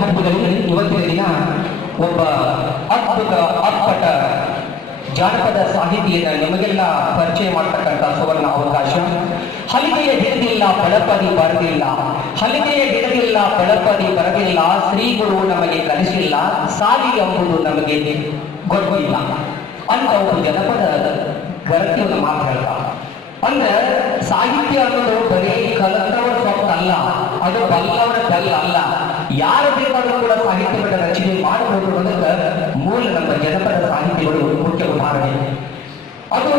ಮಹತ್ವದಲ್ಲಿ ಇವತ್ತಿನ ದಿನ ಒಬ್ಬ ಅದ್ಭುತ ಅಪ್ಪಟ ಜಾನಪದ ಸಾಹಿತಿಯನ್ನು ನಿಮಗೆಲ್ಲ ಪರಿಚಯ ಮಾಡತಕ್ಕಂಥ ಸುವರ್ಣ ಅವಕಾಶ. ಹಲಿಗೆಯ ಹಿಡಿದಿಲ್ಲ ಬೆಳಪದಿ ಬರದಿಲ್ಲ, ಹಲಿಗೆಯ ಹಿಡಿದಿಲ್ಲ ಬೆಳಪದಿ ಬರದಿಲ್ಲ, ಶ್ರೀ ಗುರು ನಮಗೆ ಕಲಿಸಿಲ್ಲ, ಸಾಲಿ ಎಂಬುದು ನಮಗೆ ಗೊತ್ತಿಲ್ಲ ಅಂತ ಒಂದು ಜನಪದ ಗರತಿಯನ್ನು ಮಾತು ಹೇಳ್ತಾ. ಅಂದ್ರೆ ಸಾಹಿತ್ಯ ಅನ್ನೋದು ಬರೀ ಕಲಿತವರ ಸೊತ್ತಲ್ಲ, ಅದು ಬಲ್ಲವರ ಬೆಲ್ಲ ಅಲ್ಲ. ಯಾರು ಬೇಕಾದರೂ ಕೂಡ ಸಾಹಿತ್ಯಗಳ ರಚನೆ ಮಾಡಬಹುದು ಅನ್ನೋದಕ್ಕೆ ಮೂಲ ನಮ್ಮ ಜನಪದ ಸಾಹಿತ್ಯಗಳು ಮುಖ್ಯ ಉದಾಹರಣೆ. ಅದು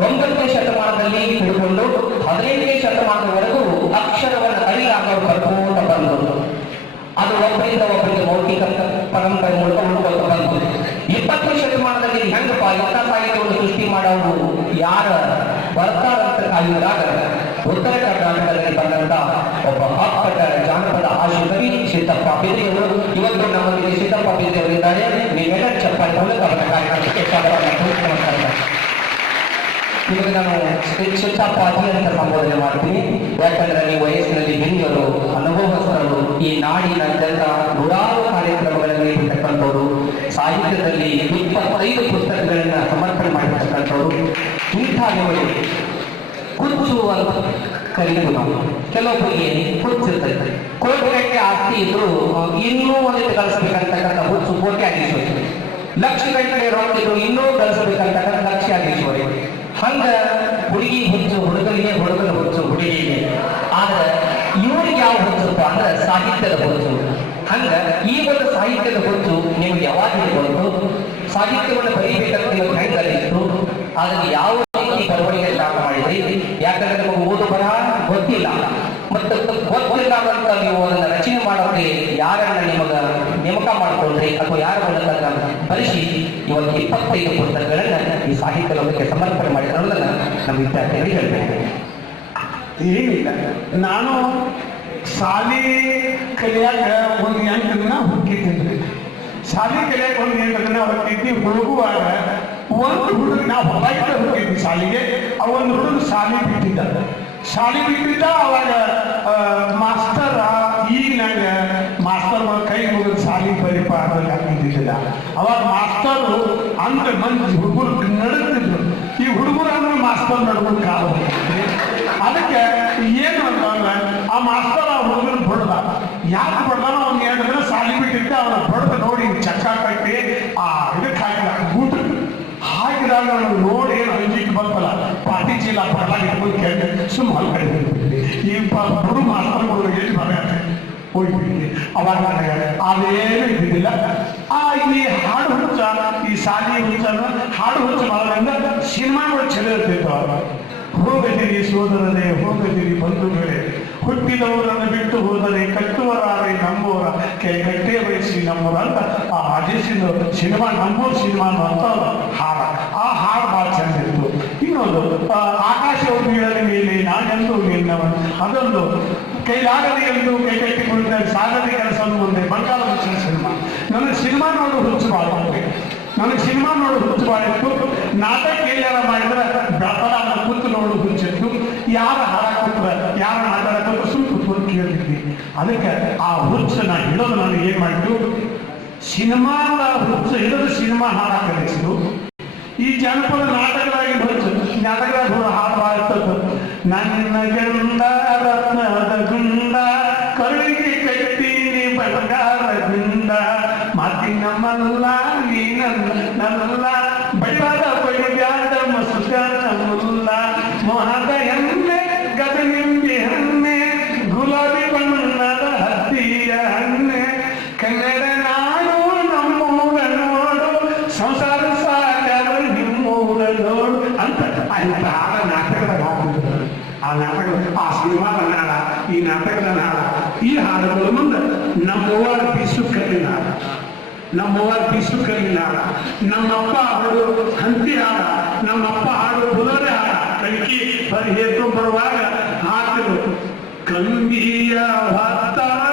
9ನೇ ಶತಮಾನದಲ್ಲಿ ಹಿಡಿದುಕೊಂಡು 15ನೇ ಶತಮಾನದವರೆಗೂ ಅಕ್ಷರವನ್ನು ಅರಿಲಾಗಲು ಬರ್ಕೋತ ಬಂದದ್ದು. ಅದು ಒಬ್ಬರಿಂದ ಒಬ್ಬರಿಗೆ ಮೌಖಿಕ ಪರಂಪರೆ ಮೂಲಕ ಉಳ್ಕೊಂಡು ಬಂತು. 20ನೇ ಶತಮಾನದಲ್ಲಿ ಹೆಂಗಪ್ಪ ಇಂಥ ಸಾಹಿತ್ಯವನ್ನು ಸೃಷ್ಟಿ ಮಾಡೋರು ಯಾರ ಬರ್ತಾರಂತ ಕಾಯುವಾಗ ಉತ್ತರ ಕರ್ನಾಟಕದಲ್ಲಿ ಬಂದಂತ ಒಬ್ಬ ಅಪ್ಪಟ ಜಾನಪದ ಆಶುಕವಿ ಸಿದ್ದಪ್ಪ ಬಿದ್ರಿಯವರು ಇವತ್ತು ನಮ್ಮೊಂದಿಗೆ ಸಿದ್ದಪ್ಪ ಬಿದ್ರಿಯವರಿದ್ದಾರೆ. ನೀವೆಲ್ಲ ಚಪ್ಪಾಳೆ ಮೂಲಕ ಅವರ ಕಾರ್ಯಕ್ರಮಕ್ಕೆ ನಮಸ್ಕಾರ. ಇವಾಗ ನಾನು ಸಿದ್ದಪ್ಪಾಜಿ ಅಂತ ಸಂಬೋಧನೆ ಮಾಡ್ತೀನಿ. ಯಾಕಂದ್ರೆ ನೀವು ವಯಸ್ಸಿನಲ್ಲಿ ಹಿರಿಯರು, ಅನುಭವಸ್ಥರು, ಈ ನಾಡಿನ ಜನ ನೂರಾರು ಕಾರ್ಯಕ್ರಮಗಳಲ್ಲಿ ಇರ್ತಕ್ಕಂಥವ್ರು, ಸಾಹಿತ್ಯದಲ್ಲಿ 25 ಪುಸ್ತಕಗಳನ್ನ ಸಮರ್ಪಣೆ ಮಾಡಿರ್ತಕ್ಕಂಥವ್ರು. ಇಂಥ ನಿಮಗೆ ಕುಚ್ಚು ಅಂತ ಕರೀತು ನಾವು. ಕೆಲವೊಬ್ಬರಿಗೆ ಹುಚ್ಚಿರ್ತೈತೆ, ಕೋಟಿಗಟ್ಟಲೆ ಆಸ್ತಿ ಇದ್ರು ಇನ್ನೂ ಒಂದಿಟ್ಟು ಕಳಿಸ್ಬೇಕಂತಕ್ಕಂಥ ಹುಚ್ಚು ಕೋಟ್ಯಾಧೀಶ್ವರಿ, ಲಕ್ಷಗಟ್ಟಲೆ ರೊಕ್ಕಿದ್ರು ಇನ್ನೂ ಕಳಿಸ್ಬೇಕಂತಕ್ಕಂಥ ಲಕ್ಷಾಧೀಶ್ವರಿ. ಹಂಗ ಹುಡುಗಿ ಹುಚ್ಚು ಹುಡುಗರಿಗೆ, ಹುಡುಗನ ಹುಚ್ಚು ಹುಡುಗಿಗೆ. ಆದ್ರೆ ಇವ್ರಿಗೆ ಯಾವ ಹುಚ್ಚಪ್ಪ ಅಂದ್ರೆ ಸಾಹಿತ್ಯದ ಹುಚ್ಚು. ಹಂಗ ಈ ಒಂದು ಸಾಹಿತ್ಯದ ಹುಚ್ಚು ನಿಮ್ಗೆ ಯಾವಾಗ ಬಂತು? ಸಾಹಿತ್ಯವನ್ನು ಬರೀಬೇಕಂತ ನೀವು ಹೆಂಗ್ ಕಲಿತು? ಅದಕ್ಕೆ ಯಾವ ರೀತಿ ಬರವಣಿಗೆ ಸ್ಟಾರ್ಟ್ ಮಾಡಿದ್ರಿ? ಯಾಕಂದ್ರೆ ನಮಗೆ ಓದು ಬರಹ ಗೊತ್ತಿಲ್ಲ, ಮತ್ತೆ ಗೊತ್ತಿಲ್ಲ ಅಂತ ನೀವು ಅದನ್ನ ರಚನೆ ಮಾಡೋಕೆ ಯಾರನ್ನ ನಿಮಗ ನೇಮಕ ಮಾಡ್ಕೊಂಡ್ರಿ ಅಥವಾ ಯಾರ ಮೂಲಕ ಬರೆಸಿ ಇವತ್ತು 25 ಪುಸ್ತಕಗಳನ್ನ ಈ ಸಾಹಿತ್ಯ ಲೋಕಕ್ಕೆ ಸಮರ್ಪಣೆ ಮಾಡಿದ್ರು ಅನ್ನೋದನ್ನ ನಮ್ಮ ವಿದ್ಯಾರ್ಥಿಗಳಿಗೆ ಹೇಳ್ಬೇಕು. ಏನಿಲ್ಲ, ನಾನು ಶಾಲಿ ಕಲಿಯಾಕ ಒಂದು 8 ದಿನ ಹುಡುಕಿದ್ದೀನಿ. ಶಾಲಿ ಕಲಿಯಾಕ ಒಂದು 8 ದಿನ ಹುಡುಕಿದ್ವಿ. ಹುಡುಗುವಾಗ ಒಂದು ಹುಡುಗ ನಾವು ಹೊರಗೆ ಹುಡುಕಿದ್ವಿ ಶಾಲಿಗೆ. ಆ ಒಂದು ಹುಡುಗ ಶಾಲಿ ಬಿಟ್ಟಿದ್ದ. ಅವಾಗ ಮಾಸ್ಟರ್ ಈಗ ನಂಗೆ ಮಾಸ್ತರ್ ಕೈ ಮುಗಿದ ಶಾಲಿ ಬರೀಪ ಹಾಕಿದ್ದಿಲ್ಲ. ಅವಾಗ ಮಾಸ್ತರು ಅಂತ ಮಂದಿ ಹುಡುಗರು ನಡುತ್ತಿದ್ರು. ಈ ಹುಡುಗರು ಅಂದ್ರೆ ಮಾಸ್ತರ್ ನಡುಗರು ಕಾಲ. ಅದಕ್ಕೆ ಏನು ಅಂತಂದ್ರೆ ಆ ಮಾಸ್ತರ್ ಆ ಹುಡುಗನ ಬಡ್ದ. ಯಾಕೆ ಬಡ್ದಾನ? ಒಂದು 2 ದಿನ ಶಾಲಿ ಬಿಟ್ಟಿದ್ದೆ. ಅವನ ಬಡ್ದ ನೋಡಿ ಚಕ್ಕ ಕಟ್ಟಿ ಆ ಇದಕ್ಕೆ ಹಾಕಿದ, ಗೂಟ ಹಾಕಿದಾಗ ನಾವು ನೋಡಿ ಏನು ಅಂಜಿಕೆ ಬಂತಲ್ಲ, ಪಾಟಿ ಚೀಲ ಪಡಲಾಗಿ ಇಟ್ಕೊಂಡು ಕೇಳಿ ಸುಮ್ಮನೆ ಕಡಿಮೆ ಈ ಹುಡುಗ ಮಾಸ್ತರ್ಗಳು ಎಲ್ಲಿ ಬರತ್ತೆ ಹೋಗ್ಬಿಟ್ಟಿದ್ವಿ. ಅವಾಗ ಅದೇನು ಇದ್ದಿದ್ದಿಲ್ಲ. ಈ ಹಾಡು ಹುಚ್ಚ, ಈ ಶಾಲಿ ಹುಚ್ಚನ್ನು ಹಾಡು ಹುಚ್ಚ ಮಾಡೋದ್ರಿಂದ ಸಿನಿಮಾಗಳು ಚಲೋ ಇರ್ತಿತ್ತು. ಅವಾಗ ಹೋಗದಿರಿ ಸೋದರರೇ, ಹೋಗದಿರಿ ಬಂಧುಗಳೇ, ಹುಟ್ಟಿದವರನ್ನು ಬಿಟ್ಟು ಹೋದರೆ ಕಟ್ಟುವರಾರೆ ನಮ್ಮವರ ಕಟ್ಟೆ ವಹಿಸಿ ನಮ್ಮವರ ಅಂತ ಆ ಅಜೇಸಿನ ಸಿನಿಮಾ, ನಮ್ಮೂರು ಸಿನಿಮಾ ಅಂತ ಹಾಡ. ಆ ಹಾಡು ಭಾಳ ಚಂದ ಇತ್ತು. ಇನ್ನೊಂದು ಆಕಾಶವು ಬೀಳದ ಮೇಲೆ ನಾನೆಂದು ನಿನ್ನವನು, ಅದೊಂದು ಕೈಲಾಗದೆ ಎಂದು ಕೈ ಕಟ್ಟಿ ಕುಳಿತ ಸಾಗದೆ ಕೆಲಸವನ್ನು ಮುಂದೆ ಬಂಗಾಳ ಹುಚ್ಚಿನ ಸಿನಿಮಾ. ನನಗೆ ಸಿನಿಮಾ ನೋಡು ಹುಚ್ಚು ಭಾಳ ನನಗೆ ಸಿನಿಮಾ ನೋಡು ಹುಚ್ಚು ಭಾಳ ಇತ್ತು. ನಾಟಕ ಏನಾರ ಮಾಡಿದ್ರೆ ಬೆಳತನ ಕೂತು ನೋಡು ಹುಚ್ಚಿತ್ತು. ಯಾರ ಹಾಡ ಕೂತ್ರೆ, ಯಾರ ನಾಟಕ ಕೂತ್ರೆ ಸುಮ್ಮನೆ ಕೂತ್ಕೊಂಡು ಕೇಳ್ತಿದ್ವಿ. ಅದಕ್ಕೆ ಆ ಹುಚ್ಚನ್ನ ಹಿಡಿದು ನನಗೆ ಏನ್ ಮಾಡಿದ್ರು, ಸಿನಿಮಾದ ಹುಚ್ಚು ಹಿಡಿದು ಸಿನಿಮಾ ಹಾಡ ಕಲಿಸಿದ್ರು. ಈ ಜನಪದ ನಾಟಕದಾಗಿ ಹುಚ್ಚು, ನಾಟಕದಾಗ ಹಾಡು ಭಾಳ ಇರ್ತದ್ದು. ನನ್ನ ಗಂಡ ರತ್ನದ ಗುಂಡ, ಕರುಳಿಗೆ ಕಟ್ತೀನಿ ಬಂಗಾರದಿಂದ, ಮಾತಿನ ಮಲ್ಲ ನೀನಲ್ಲ, ಬಳ್ಳಾದ ಬಳಿಗಾದ ಮಸುಗಾದ ಮುಲ್ಲ, ಮೋಹದ ಎಣ್ಣೆ ಗದನಿಂಬಿ ಹಣ್ಣೆ, ಗುಲಾಬಿ ಬಣ್ಣದ ಹತ್ತಿಯ ಹಣ್ಣೆ, ಕನ್ನಡ ನಾಡು ನಮ್ಮೂರ ನೋಡು, ಸಂಸಾರ ಸಾಗರ ನಿಮ್ಮೂರ ನೋಡು ಅಂತ ಹಾಡ ನಾಟಕದಾಗ ಹಾಕಿದ್ರು. ಆ ನಾಟಕ, ಆ ಸಿನಿಮಾದ ನಾಡ, ಈ ನಾಟಕದ ನಾಡ, ಈ ಹಾಡುಗಳ ಮುಂದೆ ನಮ್ಮವ್ವ ಬಿಸು ಕಲ್ಲಿನ ಹಾಡ, ನಮ್ಮವ್ವ ಬಿಸು ಕಲ್ಲಿನ ಹಾಡ, ನಮ್ಮಪ್ಪ ಹಾಡು ಹಂತಿ ಹಾಡ, ನಮ್ಮಪ್ಪ ಹಾಡು ಬುಲರೆ ಹಾಡ. ಕಣಕಿ ಹೇತು ಬರುವಾಗ ಹಾಕಿದ್ರು, ಕಂಬಿಯ ಭಕ್ತಾರ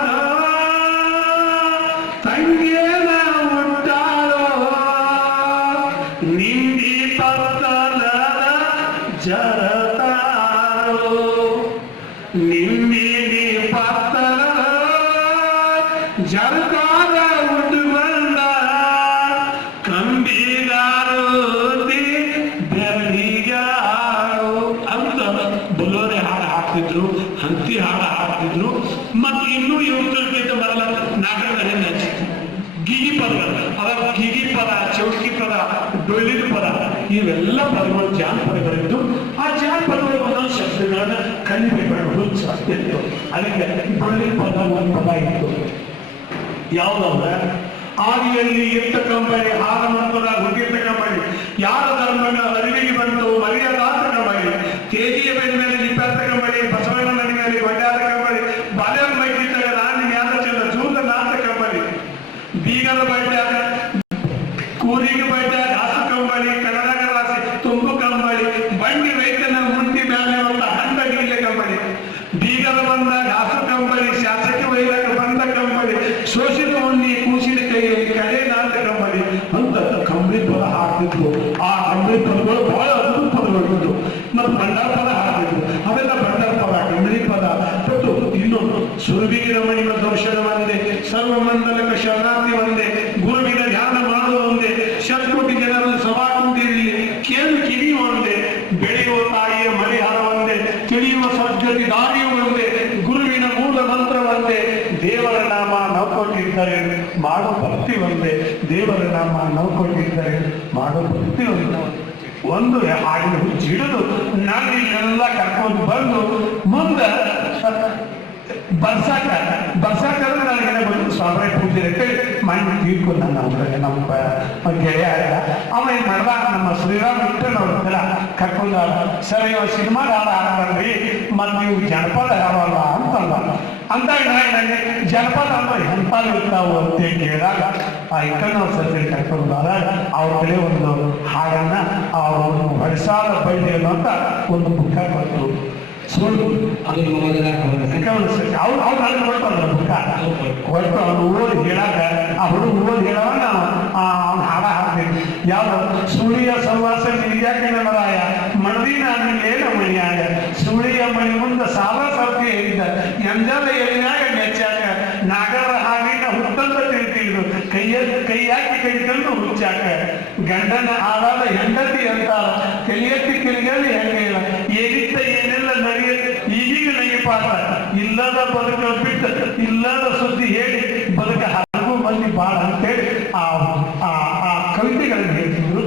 ತಂಗೇನ ಉಂಟಾರೋ, ನಿಂಬಿ ಪತ್ತಲ ಜರತಾರೋ, ನಿಂಬಿ ಪತ್ತಲ ಜರಕಾರ ಉಟ್ಟು ಬಂದ ಕಂಬಿಗಾರು ಬೆರಳಿಗಾರು ಅಂತ ಬಲೋರೆ ಹಾಡು ಹಾಕ್ತಿದ್ರು, ಹಂತಿ ಹಾಡು ಹಾಕ್ತಿದ್ರು. ಮತ್ತು ಇನ್ನೂ ಯುವಕರಿಗಿಂತ ಬರಲ್ಲ ನಾಟಕದ ಹಚ್ಚಿದ್ರು ಗೀಗಿ ಪದಗಳು. ಅವಾಗ ಗೀಗಿ ಪದ, ಚೌಕಿ ಪದ, ಡೊಳ್ಳಿನ ಪದ, ಇವೆಲ್ಲ ಪದಗಳು ಜಾನಪದಗಳಿದ್ದು ಆ ಜಾನಪದಗಳು ಒಂದೊಂದು ಶಬ್ದಗಳನ್ನ ಕಲಿಬೇಕು ಸಾಧ್ಯ ಇತ್ತು. ಅದಕ್ಕೆ ಡೊಳ್ಳಿನ ಪದ ಒಂದು ಪದ ಇತ್ತು. ಯಾವ್ದವ್ರ ಆದಿಯಲ್ಲಿ ಎತ್ತ ಕಂಬಳಿ ಹಾರ ಮಂತ್ರ ಹುಟ್ಟಿರ್ತ ಕಂಬಳಿ ಯಾರ ಧರ್ಮಗಳ ಅರಿವಿಗೆ ಬಂತು ಮರ್ಯಾದಾತ ಕಂಬಳಿ ತೇಜಿಯ ಬೆನ್ನ ಮೇಲೆ ನಿಪ್ಪತ್ತ ಕಂಬಳಿ ಬಸವಣ್ಣ ನದಿ ಮೇಲೆ ಗೊಡ್ಡಾದ ಕಂಬಳಿ ಬಾಲ್ಯದ ಮೈಗಿದ್ದಾಗ ರಾಣಿ ನ್ಯಾದ ಚಂದ ಜೂದ ನಾಥ ಕಂಬಳಿ ಬೀಗದ ಬಡ್ಡ ಕೂರಿಗೆ ಬಡ್ಡ ದಾಸ ಕಂಬಳಿ ಕನ್ನಡಗ ರಾಶಿ ತುಂಬು ಕಂಬಳಿ ಬಂಡಿ ರೈತನ ಮುಂಟಿ ಮೇಲೆ ಬಂದ ಹಂಡ ಗಿಲ್ಲೆ ಕಂಬಳಿ ಬೀಗದ ಬಂದ ದಾಸ ಕಂಬಳಿ ಶಾಸಕ ವೈರಕ ಬಂದ ಕಂಬಳಿ ಶೋಷಿತ ಉಣ್ಣಿ ಕೂಸಿದ ಕೈಯಲ್ಲಿ ಕಡೆ ನಾಟ ಕಂಬಳಿ ಅಂತ ಕಂಬಳಿ ಪದ ಹಾಕ್ತಿದ್ರು. ಆ ಕಂಬಳಿ ಪದಗಳು ಬಹಳ ಅದ್ಭುತ ಪದಗಳು. ಮತ್ತು ಭಂಡಾರ ಪದ ಹಾಕ್ತಿದ್ರು. ಅವೆಲ್ಲ ಭಂಡಾರ ಪದ, ಕಂಬಳಿ ಪದ. ಮತ್ತು ಇನ್ನೊಂದು ಸುರವಿಗೆ ರಮಣಿನ ದರ್ಶನ ಒಂದೇ, ಸರ್ವಮಂಡಲಕ ಶರಣಾರ್ಥಿ ಒಂದೇ, ಗುರುವಿನ ಧ್ಯಾನ ಮಾಡುವ ಒಂದೇ, ಶತಕೋಟಿ ಜನರನ್ನು ಸಭಾ ಕುಂದಿರಲಿ ಕೇಳು ಕಿವಿಯು ಒಂದೇ, ಬೆಳೆಯುವ ತಾಯಿಯ ಮರಿಹಾರ ಒಂದೇ, ತಿಳಿಯುವ ಸದ್ಗತಿ ದಾರಿಯು ಒಂದೇ, ಗುರುವಿನ ಮೂಲ ಮಂತ್ರ ಒಂದೇ, ದೇವರ ನಾಮ ನಾವು ಕೊಟ್ಟಿದ್ದಾರೆ ಮಾಡೋ ಭಕ್ತಿ ಒಂದೇ, ದೇವರ ನಾಮ ನಾವು ಕೊಟ್ಟಿದ್ದಾರೆ ಮಾಡೋ ಭಕ್ತಿ ಒಂದೇ. ಒಂದು ಹಾಡಿನ ಹುಚ್ಚಿ ಹಿಡಿದು ನಾನು ಇಲ್ಲೆಲ್ಲ ಕರ್ಕೊಂಡು ಬಂದು ಮುಂದೆ ಬರ್ಸಾಕ ನನಗೆ ಬಂದು ಸ್ವಾಮಿ ಪೂಜೆ ಅಂತೇಳಿ ಮಣ್ಣು ತೀರ್ಕೊಂಡು ನನ್ನ ಅವ್ರಿಗೆ ನಮ್ಮ ಗೆಳೆಯ ಅವ ಏನ್ ಮಾಡ್ದ, ನಮ್ಮ ಶ್ರೀರಾಮ್ ಇಟ್ಟನ್ ಅವ್ರದ್ದೆಲ್ಲ ಕರ್ಕೊಂಡು ಸರ್ ಇವಾಗ ಸಿನಿಮಾದ ಹಾಡು ಹಾಡ್ಬಂದ್ರಿ ಮತ್ತು ನೀವು ಜನಪದ ಹಾಡಲ್ಲ ಅಂತಂದ. ಅಂದಾಗ ನನಗೆ ಜನಪದ ಅಂದ್ರೆ ಎಂತಾರು ಇರ್ತಾವು ಅಂತ ಕೇಳಿದಾಗ ಆ ಇಕ್ಕಣ್ಣ ಅವ್ರ ಸರ್ತಿ ಕರ್ಕೊಂಡು ಆದಾಗ ಅವ್ರ ಕಡೆ ಒಂದು ಹಾಡನ್ನ ಅವರು ಹೊಡೆಸಾದ ಬೈಲಿ ಅನ್ನೋಂತ ಒಂದು ಬುಕ್ಕ ಕೊಟ್ಟರು. ಸುಳ್ಳು ಅವ್ರು ನಾನು ಕೊಡ್ತಾರೆ ಬುಕ್ಕ ಕೊಟ್ಟು ಅವ್ನು ಓದಿ ಹೇಳಾಕ ಆ ಹುಡುಗ ಓದಿ ಹೇಳವ ನಾವು ಅವ್ನ ಹಾಡ ಹಾಡ್ತೀನಿ. ಯಾವ್ದು ಸುಳಿಯ ಸವಾಸ ನಿಜಾಕೆ ನಮರಾಯ ಮಣದಿನ ಏನ ಮಣಿಯಾಗ ಸುಳಿಯ ಮಣಿ ಮುಂದೆ ಸಾಲ ಸರ್ತಿ ಹೇಳಿದ್ದ ಎಂಜಲ ಎಲ್ಲಿನಾಗ ನೆಚ್ಚಾಕ ನಾಗರ ಹಾವಿನ ಹುಟ್ಟಂತ ತಿಳ್ತಿದ್ರು ಕೈ ಹಾಕಿ ಕೈ ತಂದು ಹುಚ್ಚಾಕ ಗಂಡನ ಆಳಾದ ಹೆಂಡತಿ ಅಂತ ಕಲಿಯತ್ತಿ ಕಿರಿಗಲ್ಲಿ ಹೆಂಗಿಲ್ಲ ಏನಿತ್ತ ಏನೆಲ್ಲ ನಡೆಯುತ್ತೆ ಈಗೀಗ ನನಗೆ ಪಾಠ ಇಲ್ಲದ ಬದುಕ ಬಿಟ್ಟು ಇಲ್ಲದ ಸುದ್ದಿ ಹೇಳಿ ಬದುಕ ಹಲವು ಮಂದಿ ಬಾಳ ಅಂತೇಳಿ ಆ ಕವಿತೆಗಳನ್ನು ಹೇಳ್ತಿದ್ರು.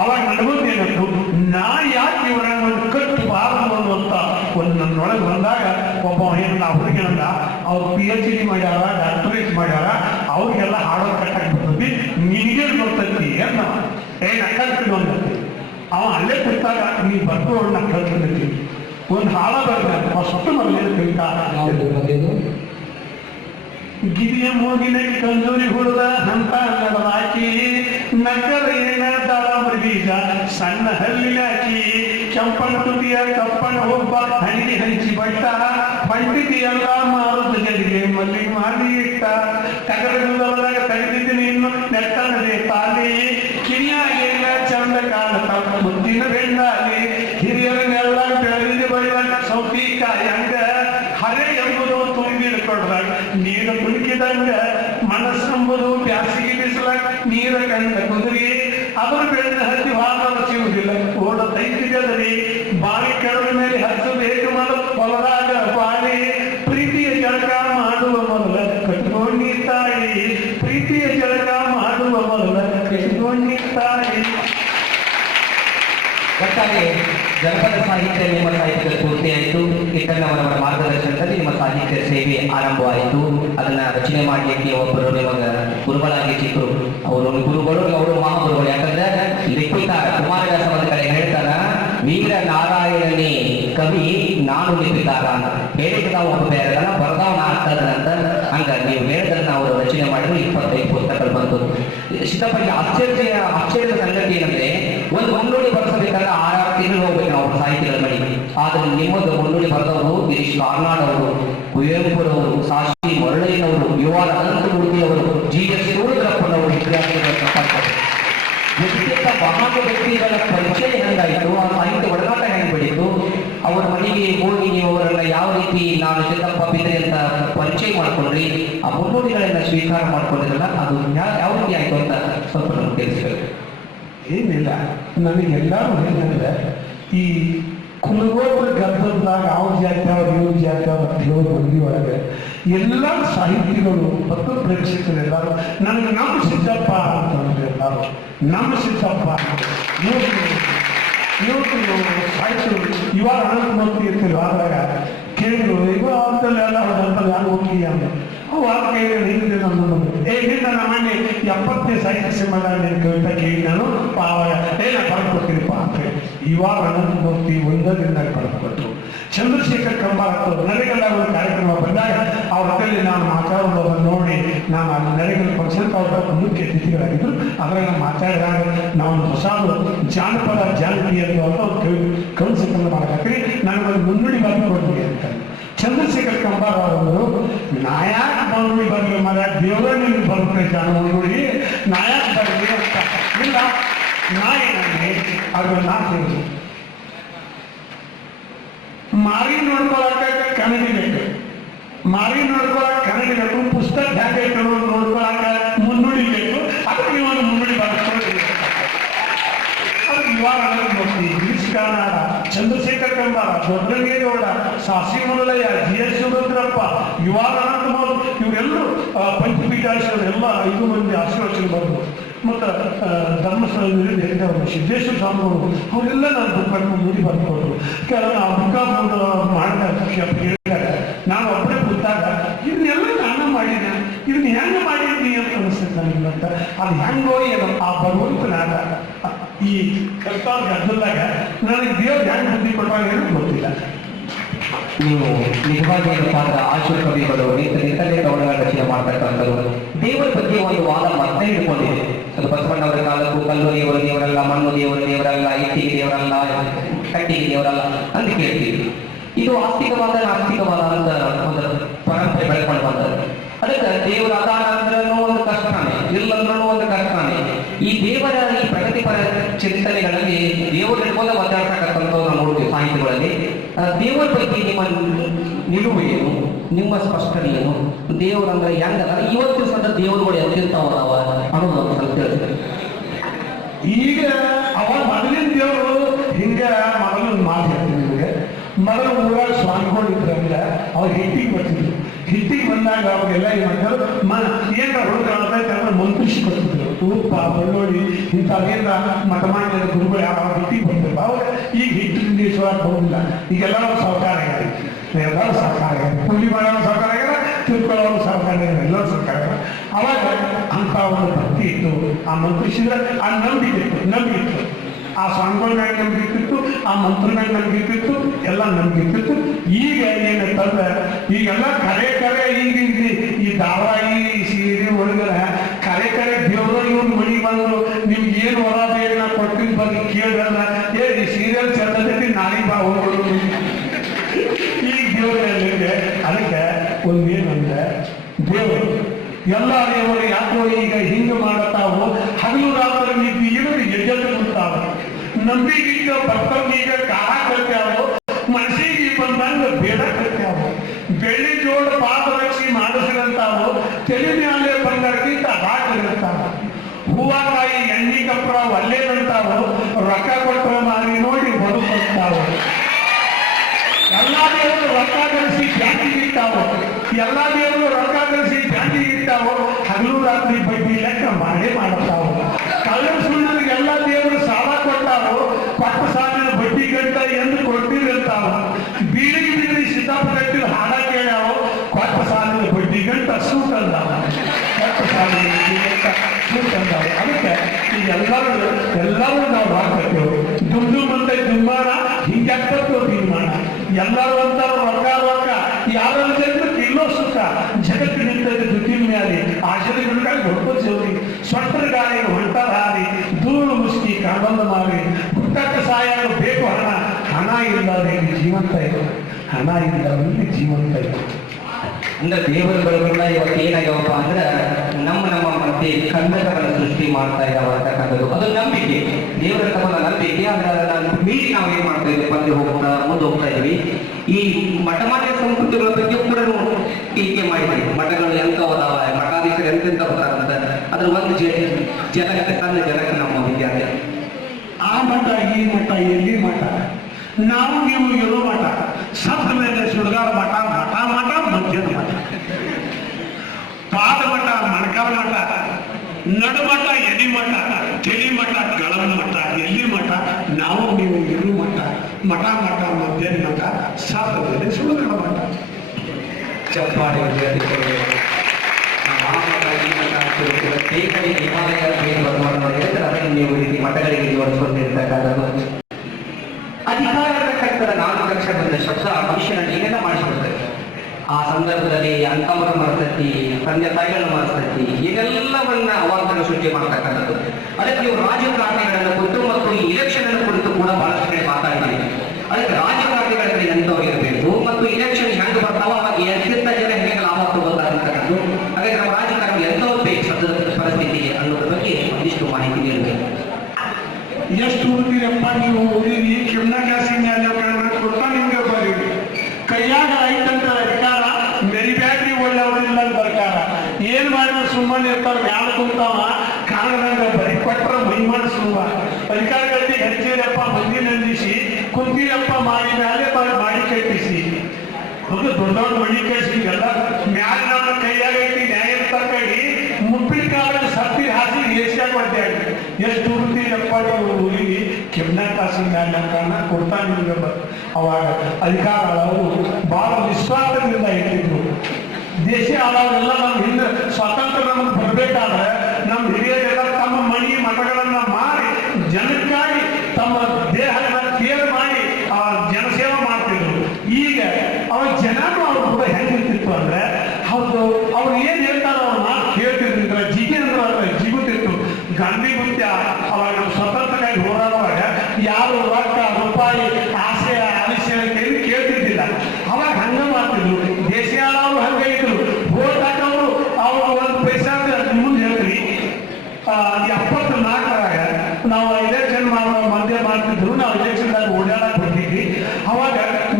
ಅವಾಗ ನನಗೊಂದೇನಂತು ನಾ ಯಾಕೆ ಇವರನ್ನು ಒಂದು ಕಟ್ಟು ಬಾರದು ಅಂತ ಒಂದು ನನ್ನೊಳಗೆ ಬಂದಾಗ ಒಬ್ಬ ಏನು ನಾ ಹುಡುಗಿನಂದ ಅವ್ರು PhD ಮಾಡ್ಯಾರ, ಡಾಕ್ಟರೇಟ್ ಮಾಡ್ಯಾರ, ಅವ್ರಿಗೆಲ್ಲ ಹಾಡೋದು ಕಟ್ಟಾಗಿ ಬರ್ತದೆ, ನಿನಗೇನು ಬರ್ತೈತಿ ಅನ್ನ ನಾ ಕಲ್ತಿದ್ದು ಅಂತೈತಿ. ಅವ ಅಲ್ಲೇ ಕೂತಾಗ ನೀ ಬರ್ಕೊಂಡು ನಾ ಕಲ್ತಿರ್ತೀವಿ ಒಂದು ಹಾಳ ಬರ್ದ ಫಸ್ಟ್ ಮನೇಲಿ ಕವಿತಾ ಗಿರಿಯ ಮೂಗಿನ ಕಂದೂರಿ ಹುಡುಗ ಹಂತ ನಡೆದಾಕಿ ನಕ್ಕದ ಏನ ದಾಳಂಬರಿ ಬೀಜ ಸಣ್ಣ ಹಲ್ಲಿನಾಕಿ ಕೆಂಪನ ತುಟಿಯ ಕಪ್ಪನ ಒಬ್ಬ ಹಣಿ ಹಂಚಿ ಬಟ್ಟ ಪಂಡಿತಿ ಎಲ್ಲ ಮಾರುದ ಜಡಿಗೆ ಮಲ್ಲಿ ಮಾಡಿ ಇಟ್ಟ ತಗರದಾಗ ತೆಗೆದಿದ್ದೀನಿ ಇನ್ನು ನೆಟ್ಟನದೆ ತಾಲಿ ಕಿರಿಯಾಗಿಲ್ಲ ಚಂದ ಕಾಲತ ಮುದ್ದಿನ ಬೆಣ್ಣಾಲಿ ಹಿರಿಯರನ್ನೆಲ್ಲ ಬೆಳೆದಿದ್ದು ಬೈದ ಸೌತಿಕಾಯಿ ಹಂಗ ಹರೆ ಎಂಬುದು ತುಂಬಿಡ್ಕೊಡ್ದಾಗ ನೀರು ಕುಣಿಕಿದಂಗ ಮನಸ್ಸೆಂಬುದು ಬ್ಯಾಸಿಗೆ ಬಿಸಿಲಾಗ ನೀರ ಕಂಡ ಕುದುರಿ ಅವರು ಬೆಳೆದ ಹತ್ತಿ ಹಾಲು ಸಿಗುವುದಿಲ್ಲ ಓಡ ತೈತಿಗದರಿ ಬಾವಿ ಕೆಳದ ಮೇಲೆ ಹಚ್ಚಬೇಕು ಮೊದಲು ಹೊಲದಾಗ ಬಾಳಿ ಪ್ರೀತಿಯ ಜಳಕ ಮಾಡುವ ಮೊದಲ ಕಟ್ಕೊಂಡಿರ್ತಾಳಿ ಪ್ರೀತಿಯ ಜಳಕ ಮಾಡುವ ಮೊದಲ ಕಟ್ಕೊಂಡಿರ್ತಾಳಿ. ಒಟ್ಟಾರೆ ಜನಪದ ಸಾಹಿತ್ಯ ನಿಮ್ಮ ಸಾಹಿತ್ಯದಲ್ಲಿ ಪೂರ್ತಿಯಾಯಿತು. ಕಿಟ್ಟಣ್ಣವರವರ ಮಾರ್ಗದರ್ಶನದಲ್ಲಿ ನಿಮ್ಮ ಸಾಹಿತ್ಯ ಸೇವೆ ಆರಂಭವಾಯಿತು. ಅದನ್ನ ರಚನೆ ಮಾಡಲಿಕ್ಕೆ ಒಬ್ಬರು ನಿಮಗೆ ಗುರುಗಳಾಗಿ ಸಿಕ್ಕರು. ಅವರು ಗುರುಗಳು, ಅವರು ಮಹಾಗುರುಗಳು. ಯಾಕಂದ್ರೆ ಲಿಪಿಕಾರ ಕುಮಾರವ್ಯಾಸ ಒಂದು ಕಡೆ ಹೇಳ್ತಾರ, ವೀರ ನಾರಾಯಣನೇ ಕವಿ ನಾನು ಲಿಪಿಕಾರ ಅಂತ ಹೇಳಿದ ನಾವು ಒಬ್ಬ ಬೇರೆ ಬರದಾವ್ ಆಗ್ತದಂತ. ಹಂಗ ನೀವು ಹೇಳಿದ್ರೆ ನಾವು ರಚನೆ ಮಾಡಿದ್ರು 25 ಪುಸ್ತಕಗಳು ಬಂತು. ಸಿದ್ದಪ್ಪನಿಗೆ ಆಶ್ಚರ್ಯದ ಸಂಗತಿ ಏನಂದ್ರೆ ಒಂದು ಮುನ್ನುಡಿ ಬರೆಸಬೇಕಾದ್ರೆ 6 ತಿಂಗಳು ಹೋಗ್ಬೇಕು ನಾವು ಸಾಹಿತ್ಯಗಳ ಮನೆ. ಆದ್ರೆ ನಿಮ್ಮದು ಮುನ್ನುಡಿ ಬರೆದವರು ಗಿರೀಶ್ ಕಾರ್ನಾಡ್ ಅವರು, ಕುವೆಂಪುರವರು, ಸಾಶಿ ಮರಳಯ್ಯನವರು, ಯುವ ಅನಂತಮೂರ್ತಿಯವರು, GS ಸೂರದ್ರಪ್ಪನವರು ವ್ಯಕ್ತಿತ್ವ ಮಹಾನ್ ವ್ಯಕ್ತಿಗಳ ಪರಿಚಯ ಹೆಂಗಾಯಿತು, ಆ ಸಾಹಿತ್ಯ ಒಡನಾಟ ಹೆಂಗ್ ಬೆಳೀತು, ಅವರ ಮನೆಗೆ ಹೋಗಿ ನೀವು ಅವರನ್ನ ಯಾವ ರೀತಿ ನಾನು ಸಿದ್ದಪ್ಪ ಬಿದ್ದೆ ಅಂತ ಪರಿಚಯ ಮಾಡ್ಕೊಂಡ್ರಿ, ಆ ಮುನ್ನುಡಿಗಳನ್ನ ಸ್ವೀಕಾರ ಮಾಡ್ಕೊಂಡಿರಲ್ಲ, ಅದು ಯಾವ ರೀತಿ ಆಯ್ತು ಅಂತ ಸ್ವಲ್ಪ ನಮ್ಗೆ ತಿಳಿಸ್ಬೇಕು. ಏನಿಲ್ಲ, ನನಗೆಲ್ಲರೂ ಏನಂದ್ರೆ ಈ ಕುಲಗೋತ್ರ ಗದ್ದಲ್ದಾಗ ಅವ್ರ ಜಾತಿ ಅವ್ರು ಇವ್ರ ಜಾತಿ ಅವ್ರ ದೇವ್ರ ಮಂದಿ ಒಳಗೆ ಎಲ್ಲ ಸಾಹಿತಿಗಳು ಮತ್ತು ಪ್ರೇಕ್ಷಕರು ಎಲ್ಲರೂ ನನಗೆ ನಮ್ಮ ಸಿದ್ದಪ್ಪ ಅಂತಂದ್ರೆ ಎಲ್ಲರೂ ನಮ್ಮ ಸಿದ್ದಪ್ಪ ಇವತ್ತು ಸಾಹಿತ್ಯರು ಇವಾಗ ಅನಂತಮೂರ್ತಿ ಇರ್ತೀವಿ ಆದಾಗ ಕೇಳಿದ್ರು ಈಗ ಅಂತಲ್ಲೆಲ್ಲ ಹೊಡೆದಂತ ಯಾರು ಹೋಗ್ತೀಯ ಅಂತ ಅವಾಗ ಕೇಳಿದ್ರೆ ಹಿಂದೆ ಹಿಂದೆ ನಮ್ಮನೆ 70ನೇ ಸಾಹಿತ್ಯ ಸಮ್ಮೇಳನ ಕವಿತಾ ಕೇಳಿ ನಾನು ಆವಾಗ ಏನ ಬರ್ಕೊಡ್ತೀನಿಪ್ಪ ಅಂತ ಹೇಳಿ ಇವಾಗ ಅನಂತಮೂರ್ತಿ ಒಂದರಿಂದ ಬರ್ಕೊಟ್ರು. ಚಂದ್ರಶೇಖರ್ ಕಂಬಾರ ನರೆಗಲ್ಲ ಒಂದು ಕಾರ್ಯಕ್ರಮ ಬಂದಾಗ ಅವ್ರ ಹತ್ತಲ್ಲಿ ನಾನು ಮಾತಾಡೋದನ್ನು ನೋಡಿ ನಾನು ಆ ನರೆಗಲ್ ಫಂಕ್ಷನ್ ಅವ್ರ ಮುಖ್ಯ ಅತಿಥಿಗಳಾಗಿದ್ರು. ಅದರಲ್ಲಿ ಮಾತಾಡಿದಾಗ ನಾವು ಹೊಸದು ಜಾನಪದ ಜಾನಪಿ ಅಂತ ಒಂದು ಕವಿ ಸಂಕಲನ ಮಾಡಕತ್ತೀವಿ, ನನಗೊಂದು ಮುನ್ನುಡಿ ಬರ್ಕೊಡ್ತೀವಿ ಅಂತ. ಚಂದ್ರಶೇಖರ್ ಕಂಬಾರ ಅವರು ನಾಯಕ ಮುನ್ನುಡಿ ಬರ್ಲಿ ಮರ ದೇವರ ನಿಮ್ಗೆ ಬರುತ್ತೆ ಜಾನ ಮುನ್ನುಡಿ ನಾಯಕ ಬರ್ಲಿ ಅಂತ ಇಲ್ಲ ನಾಯಕನಲ್ಲಿ ಅದನ್ನ ನಾಲ್ಕು ಮಾರಿ ನೋಡ್ಕೊಳಕ ಕನ್ನಡಿ ಬೇಕು, ಮಾರಿ ನೋಡ್ಕೊಳಕ್ ಕನ್ನಡಿ ಬೇಕು, ಪುಸ್ತಕ ಹೇಗೆ ನೋಡ್ಕೊಳಕ ಮುನ್ನುಡಿ ಬೇಕು, ಅದಕ್ಕೆ ಒಂದು ಮುನ್ನುಡಿ ಬರ್ಕೊಳ್ಳಿ. ಅದು ಇವಾಗ ನೋಡ್ತೀವಿ ಗಿರೀಶ್ ಕಾರ್ನಾಡ, ಚಂದ್ರಶೇಖರ್ ಕಂಬಾರ, ದೊಡ್ಡಗೇಗೌಡ, ಸಾಸಿ ಮುನಲಯ್ಯ, GS ಶಿವರುದ್ರಪ್ಪ, ಇವಾಗ ಅನಂತಮೂರ್ತಿ ಇವರೆಲ್ಲರೂ ಪಂಚಪೀಠಾಶ್ವರ ಎಲ್ಲ 5 ಮಂದಿ ಆಶೀರ್ವಚನ ಬಂದರು. ಮತ್ತು ಧರ್ಮಸ್ಥಳದಲ್ಲಿ ಹೇಳಿದವರು ಸಿದ್ದೇಶ್ವರ ಸ್ವಾಮಿಗಳು ಅವರೆಲ್ಲ ನಾನು ಬುಕ್ ಮುಡಿ ಬರ್ಕೊಟ್ರು. ಕೆಲವು ಆ ಬುಕ್ಕ ಮಾಡಿದಾಗ ನಾನು ಒಬ್ಬರೇ ಕೂತಾಗ ಇದನ್ನೆಲ್ಲ ನಾನು ಮಾಡಿದ್ದೆ, ಇದನ್ನ ಹೆಂಗೆ ಮಾಡಿದ್ನಿ ಅಂತ ಅನಿಸ್ತದೆ ನನಗೆ. ಅಂತ ಅದು ಹೆಂಗೋ ಏನೋ ಆ ಭಗವಂತನಾದ ಈ ಕರ್ತಾವ ಗದ್ದಲಾಗ ನನಗೆ ದೇವ್ರು ಹೆಂಗೆ ಬುದ್ಧಿ ಕೊಟ್ಟಾಗ ಏನೋ ಗೊತ್ತಿಲ್ಲ. ನೀವು ನಿಜವಾಗಿ ಪಾತ್ರ ಆಶುರ ಕವಿಗಳು ನಿಂತಲೇ ಗೌರವ ರಚನೆ ಮಾಡ್ತಕ್ಕಂಥದ್ದು ದೇವರ ಬಗ್ಗೆ ಒಂದು ವಾದ ಮತ್ತೆ ಇಟ್ಕೊಂಡಿದೆ. ಅದು ಬಸವಣ್ಣವರ ಕಾಲಕ್ಕೂ ಕಲ್ಲು ದೇವರು ದೇವರಲ್ಲ, ಮಣ್ಣು ದೇವರು ದೇವರಲ್ಲ, ಇಟ್ಟಿಗೆ ದೇವರಲ್ಲ, ಕಟ್ಟಿಗೆ ದೇವರಲ್ಲ ಅಂತ ಕೇಳ್ತೀವಿ. ಇದು ಆಸ್ತಿಕವಾದ ನಾಸ್ತಿಕವಾದ ಅಂತ ಒಂದು ಪರಂಪರೆ ಬೆಳ್ಕೊಂಡು ಬಂದದ್ದು. ಅದಕ್ಕೆ ದೇವರ ಅದಾನ ಅಂದ್ರೂ ಒಂದು ಕಷ್ಟನೇ, ಇಲ್ಲಂದ್ರೂ ಒಂದು ಕಷ್ಟನೇ. ಈ ದೇವರ ಈ ಪ್ರಗತಿಪರ ಚಿಂತನೆಗಳಲ್ಲಿ ದೇವರು ಇಟ್ಕೊಂಡು ಒದ್ದಾಡ್ತಕ್ಕಂಥದ್ದು ನಾವು ನೋಡ್ತೀವಿ ಸಾಹಿತ್ಯಗಳಲ್ಲಿ. ದೇವರ ಬಗ್ಗೆ ನಿಮ್ಮ ನಿಲುವು ಏನು, ನಿಮ್ಮ ಸ್ಪಷ್ಟನೆ ಏನು, ದೇವರಂದ್ರೆ ಹೆಂಗಲ್ಲ ಇವತ್ತು ಸಹ ದೇವರುಗಳು ಎಂತಿರ್ತಾವಲ್ಲ ಅನ್ನೋದು ಸ್ವಲ್ಪ ತಿಳಿಸ್ತಾರೆ. ಈಗ ಅವಾಗ ಮೊದಲಿನ ದೇವರು ಹಿಂಗ ಮೊದಲು ಮಾತು ಹೇಳ್ತೀನಿ ನಿಮಗೆ. ಮೊದಲು ಊರಾಗ ಸ್ವಾಮಿಗಳು ಇದ್ರಂದ್ರೆ ಅವ್ರು ಹಿಟ್ಟಿಗೆ ಬರ್ತಿದ್ರು. ಹಿಟ್ಟಿಗೆ ಬಂದಾಗ ಅವಾಗೆಲ್ಲ ಏನಾದ್ರು ಏನಾರ ಹುಡುಗ ಮಂತ್ರಿಸಿ ಬರ್ತಿದ್ರು. ಉಪ್ಪ ಬೆಳ್ಳುಳ್ಳಿ ಇಂಥವೇನ ಮಠಮಾನ್ಯದ ಗುರುಗಳು ಯಾವ ಹಿಟ್ಟಿಗೆ ಬರ್ತಿದ್ರು. ಅವಾಗ ಈಗ ಹಿಟ್ಟಿನ ದೇಶವಾಗಿ ಹೋಗಿಲ್ಲ. ಈಗೆಲ್ಲರೂ ಸಹಕಾರ ಆಗ್ಯಾರ, ಎಲ್ಲರೂ ಸಹಕಾರ ಆಗ್ಯಾರ, ಕೂಲಿ ಮಾಡೋರು ಸಹಕಾರ ಆಗ್ಯಾರ, ತಿಳ್ಕೊಳ್ಳೋರು ಸಹಕಾರ ಆಗ್ಯಾರ, ಎಲ್ಲರೂ ಸಹಕಾರ ಆಗ್ಯಾರ. ಅವಾಗ ಅಂತ ಒಂದು ಭಕ್ತಿ ಇತ್ತು. ಆ ಮಂತ್ರಿಸಿದ್ರೆ ಆ ನಂಬಿಕೆ ಇತ್ತು. ಆ ಸ್ವಾಮಿಗಳ ಮ್ಯಾಗ ನಂಬಿಕೆ, ಆ ಮಂತ್ರ ಮ್ಯಾಗ ನಂಬಿಕೆ, ಎಲ್ಲ ನಂಬಿಕೆ. ಈಗ ಏನಂತಂದ್ರೆ ಈಗೆಲ್ಲ ಕರೆ ಈಗ ಈ ಧಾರಾವಾಹಿ ಸೀರೆ ಒಳಗರ ಕರೆ ದೇವ್ರ ಇವ್ರ ಮನಿ ಬಂದ್ರು ನಿಮ್ಗೆ ಏನು ಹೊರ ಬೇರೆ ನಾ ಕೊಟ್ಟಿದ್ ಬಗ್ಗೆ ಕೇಳಿದ್ರಲ್ಲ, ಈ ಸೀರಿಯಲ್ ಚಂದೈತಿ ನಾಳೆ ಬಾ ಹೋಗೋದು ಈಗ ದೇವ್ರ. ಅದಕ್ಕೆ ಒಂದೇನಂದ್ರೆ ದೇವರು ಎಲ್ಲ ದೇವರು ಯಾಕೋ ಈಗ ಹಿಂಗೆ ಮಾಡತಾವು, ಹಗಲು ರಾತ್ರಿ ನಿಂತು ಇವರು ಎಜ್ಜಲು ಬಿಡ್ತಾವ, ನಂಬಿಗೀಗ ಭಕ್ತರಿಗೆ ಕಾಲ ಕಟ್ಟ್ಯಾವು, ಮನಸ್ಸಿಗೆ ಬಂದಂಗ ಬೇಡ ಕಟ್ಟ್ಯಾವು, ಬೆಳ್ಳಿ ಜೋಡ ಪಾದರಕ್ಷಿ ಮಾಡಿಸಿದಂತಾವು, ತಲೆ ಮೇಲೆ ಬಂದಕ್ಕಿಂತ ಹಾಕಿರ್ತಾವ, ಹೂವಕಾಯಿ ಎಣ್ಣೆ ಕಪ್ಪರ ಒಲ್ಲೇದಂತಾವು, ರೊಕ್ಕ ಕೊಟ್ಟರೆ ಮಾರಿ ನೋಡಿ ಬದುಕಂತಾವು. ಎಲ್ಲ ದೇವರು ರೊಕ್ಕ ಗಳಿಸಿ ಬ್ಯಾಂಕಿಗೆ ಇಟ್ಟಾವು, ಎಲ್ಲ ದೇವರು ರೊಕ್ಕ ಗಳಿಸಿ ಬ್ಯಾಂಕಿಗೆ ಇಟ್ಟಾವು, ಹಗಲು ರಾತ್ರಿ ಬಡ್ಡಿ ಲೆಕ್ಕ ಮಾಡುತ್ತಾವು. ಕಳ್ಳರ ಸುಳ್ಳರಿಗೆ ಎಲ್ಲ ದೇವರು ಸಾಲ ಕೊಟ್ಟಾವು, ಕೊಟ್ಟ ಸಾಲಿನ ಬಡ್ಡಿ ಗಂಟ ಎಂದು ಕೊಟ್ಟಿರ್ತಾವು. ಬೀಳಿಗೆ ಸಿದ್ದಾಪುರ ಹಾಡ ಕೇಳ್ಯಾವು, ಕೊಟ್ಟ ಸಾಲಿನ ಬಡ್ಡಿ ಗಂಟ ಸೂಟ್ ಅಂದಾವ, ಕೊಟ್ಟ ಸಾಲಿನ ಬಡ್ಡಿ ಗಂಟ ಸೂಟ್ ಅಂದಾವ. ಅದಕ್ಕೆ ಈಗ ಎಲ್ಲರೂ ನಾವು ಹಾಕತ್ತೇವೆ. ದುಡ್ಡು ಮತ್ತೆ ದುಮ್ಮಾನ ಹಿಂಗಾಗ್ತಕ್ಕೋ ತೀರ್ಮಾನ. ಎಲ್ಲರೂ ಅಂತಾರ ರೊಕ್ಕ ಯಾರು ಜನಕ್ಕೆ ಇಲ್ಲೋ ಸುಖ, ಜಗತ್ತು ನಿಂತದ್ದು ದುಡ್ಡಿನ ಮ್ಯಾಲೆ ಆಶದ ಗುಣಗಾಗಿ ಹೊಡ್ಕೋತೀವಿ. ಸ್ವಟ್ಟರ ಗಾಳಿ ಹೊಂಟಾರ ಹಾರಿ, ಧೂಳು ಮುಸ್ಕಿ ಕಾಣೊಂದು ಮಾರಿ, ಹುಟ್ಟಕ್ಕ ಸಹಾಯ ಬೇಕು ಹಣ ಇಲ್ಲದೆ ಜೀವಂತ ಇದೆ, ಹಣ ಇಲ್ಲದೆ ಜೀವಂತ ಇದೆ. ಅಂದ್ರೆ ದೇವರುಗಳನ್ನ ಇವತ್ತು ಏನಾಗ್ಯಾವಪ್ಪ ಅಂದ್ರೆ ನಮ್ಮ ಮಧ್ಯೆ ಕಂದಕವನ್ನು ಸೃಷ್ಟಿ ಮಾಡ್ತಾ ಇದ್ದಾವ ಅಂತಕ್ಕಂಥದ್ದು ಅದು ನಂಬಿಕೆ, ದೇವರ ತಮ್ಮ ನಂಬಿಕೆ. ಅಂದ್ರೆ ಅದನ್ನ ಮೀರಿ ನಾವು ಏನ್ ಮಾಡ್ತಾ ಇದ್ದೀವಿ, ಮುಂದೆ ಹೋಗ್ತಾ ಇದೀವಿ. ಈ ಮಠಮಾನ್ಯ ಸಂಸ್ಕೃತಿಗಳ ಬಗ್ಗೆ ಕೂಡ ಟೀಕೆ ಮಾಡಿದ್ದೀವಿ. ಮಠಗಳು ಎಂತವದಾವ, ಮಠಾಧೀಶರು ಎಂತೆಂತ ಬರ್ತಾರಂತ ಅದ್ರ ಒಂದು ಜನಕ್ಕೆ ಸಣ್ಣ ಜನಕ್ಕೆ ನಮ್ಮ ವಿದ್ಯಾರ್ಥಿ ಆ ಮಠ ಈ ಮಠ ಎಲ್ಲಿ ಮಠ, ನಾವು ನೀವು ಇರೋ ಮಠ, ಸತ್ತ ಮೇಲೆ ಸುಡುಗಾರ ಮಠ, ಮಠ ಮಠ ಮಧ್ಯದ ಮಠ, ಪಾದ ಮಠ, ಮಣಕಾಲ ಮಠ, ನಡುಮಠ, ಎಡಿ ಮಠ, ತೆಲಿ ಮಠ, ಗಳಮ ಮಠ, ಎಲ್ಲಿ ಮಠ, ನಾವು ನೀವು ಇರೋ ಮಠ, ಮಠ ಮಠ ಮಧ್ಯದ ಮಠ, ಸತ್ತ ಮೇಲೆ ಸುಡುಗಾರ ಮಠ. ಚಪ್ಪಾಳೆ ವಿದ್ಯಾರ್ಥಿಗಳಿಗೆ ಅದನ್ನು ನೀವು ರೀತಿ ಮಠಗಳಿಗೆ ಜೋಡಿಸಿಕೊಂಡಿರ್ತಕ್ಕಂಥದ್ದು. ಅಧಿಕಾರದ ಕಟ್ಟಡ 4 ಲಕ್ಷ ಬಂದ ಶಬ್ದ ಮನುಷ್ಯನಲ್ಲಿ ಏನೆಲ್ಲ ಮಾಡಿಸ್ಕೊಡ್ತಾರೆ. ಆ ಸಂದರ್ಭದಲ್ಲಿ ಅಂತಮರ ಮನಸ್ಥಿತಿ, ತಂದೆ ತಾಯಿಗಳ ಮನಸ್ಥಿತಿ, ಇದೆಲ್ಲವನ್ನ ಅವಾಂತರ ಸೃಷ್ಟಿ ಮಾಡ್ತಕ್ಕಂಥದ್ದು. ಅದಕ್ಕೆ ಇವರು ರಾಜಕಾರಣಿಗಳನ್ನು ಕುರಿತು ಮತ್ತು ಇಲೆಕ್ಷನ್ ಅನ್ನು ಕುರಿತು ಕೂಡ ಬಹಳಷ್ಟು ಕಡೆ ಮಾತಾಡಿದ್ದೀವಿ. ಅದಕ್ಕೆ ರಾಜಕಾರಣಿಗಳ ಕಡೆ ಎಂತವರಿರಬೇಕು ಮತ್ತು ಇಲೆಕ್ಷನ್ ಹೆಂಗೆ ಬರ್ತಾವ, ಅವಾಗ ಎಂತೆಂಥ ಜನ ಹೆಂಗೆ ಲಾಭ ತಗೋತಾರಂತಕ್ಕಂಥದ್ದು. ಹಾಗಾಗಿ ನಮ್ಮ ರಾಜಕಾರಣಿ ಎಂತವ್ರು ಬೇಕು ಸದ್ಯದ ಪರಿಸ್ಥಿತಿಗೆ ಅನ್ನೋದ್ರ ಬಗ್ಗೆ ಒಂದಿಷ್ಟು ಮಾಹಿತಿ ನೀಡಬೇಕು. ಎಷ್ಟು ಹುಡುಗಿರಪ್ಪ ನೀವು ಓದಿರಿ, ಕಿಮ್ನ ಕ್ಲಾಸಿನ ನ್ಯಾಯಾಲಯಗಳನ್ನ ಕೊಡ್ತಾ ನಿಮ್ಗೆ ಬರೀರಿ. ಕೈಯಾಗ ಐತಂತ ಅಧಿಕಾರ ಮೆರಿಬ್ಯಾಟ್ರಿ ಒಳ್ಳೆಯವರಿಲ್ಲ ಸರ್ಕಾರ ಏನ್ ಮಾಡಿದ್ರೆ ಸುಮ್ಮನೆ ಇರ್ತಾರ. ಮ್ಯಾಲ ಕುಂತಾವ ಕಾರಣದಂಗ ಬರಿ ಕೊಟ್ರ ಮೈಮಾಡ ಸುಮ್ಮ ಅಧಿಕಾರಿಗಳಿಗೆ ಹೆಚ್ಚಿರಪ್ಪ ಮಂದಿ ನಂದಿಸಿ ಕುಂತಿರಪ್ಪ ಮಾಡಿ ಮ್ಯಾಲೆ ಮಾಡಿ ಕಟ್ಟಿಸಿ ದೊಡ್ಡ ಮಣಿ ಕಳಿಸಿ ಎಲ್ಲ ಮ್ಯಾಲ ನಮ್ಮ ಕೈಯಾಗ ಐತಿ ನ್ಯಾಯ ತಕ್ಕಡಿ ಮುಪ್ಪಿನ ಕಾಲದ ಸತ್ತಿ ಹಾಸಿ ಏಷ್ಯಾಗ ಒಡ್ಡಾಡಿ ಎಷ್ಟು ಹುಡುಗಿರಪ್ಪ ನೀವು ಹುಡುಗಿ ಕೆಮ್ನ ಕಾಸಿನ ನ್ಯಾಯಾಲಯಗಳನ್ನ ಕೊಡ್ತಾ ನಿಮ್ಗೆ ಅವಾಗ ಅಧಿಕಾರ ಅವರು ಬಹಳ ವಿಶ್ವಾಸದಿಂದ ಇಟ್ಟಿದ್ರು. ದೇಶ ಆಳವರೆಲ್ಲ ನಮ್ಮ ಹಿಂದೆ ಸ್ವಾತಂತ್ರ್ಯ ನಮ್ಗೆ ಬರ್ಬೇಕಾದ್ರೆ ನಮ್ಮ ಹಿರಿಯರೆಲ್ಲ ತಮ್ಮ ಮಣಿ ಮಠಗಳನ್ನ ಮಾರಿ ಜನಕ್ಕಾಗಿ ತಮ್ಮ ದೇಹನ ಕೇರ್ ಮಾಡಿ ಆ ಜನಸೇವೆ ಮಾಡ್ತಿದ್ರು. ಈಗ ಅವ್ರ ಜನನು ಅವ್ರು ಕೂಡ ಹೆಂಗಿರ್ತಿತ್ತು ಅಂದ್ರೆ ಹೌದು ಅವ್ರು ಏನ್ ಹೇಳ್ತಾರ ಅವ್ರ ಮಾತು ಕೇಳ್ತಿರ್ತಿದ್ರ, ಜಿಗುತ್ತಿತ್ತು. ಗಾಂಧಿ ಮುತ್ಯ ಅವಾಗ ನಮ್ಮ ಸ್ವತಂತ್ರಕ್ಕಾಗಿ ಹೋರಾಡುವಾಗ ಯಾರು ರೊಕ್ಕ ರೂಪಾಯಿ ಆಸೆ ಆಲಿಸೆ ಅಂತ ಕೇಳ್ತಿದ್ದಿಲ್ಲ. ಅವಾಗ ಹಂಗ ಮಾಡ್ತಿದ್ರು. ದೇಶಿಯಾಳವರು ಹಂಗ ಇದ್ರು. ವೋಟ್ ಹಾಕೋರು ಅವ್ರು 1 ಪೈಸಾ ಮುಂದೆ ಹೇಳ್ತೀವಿ. 74ರಾಗ ನಾವು ಇಲೆಕ್ಷನ್ ಮಧ್ಯೆ ಮಾಡ್ತಿದ್ರು. ನಾವು ಇಲೆಕ್ಷನ್ದಾಗ ಓಡಾಡಕ್ ಬರ್ತಿದ್ವಿ. ಅವಾಗ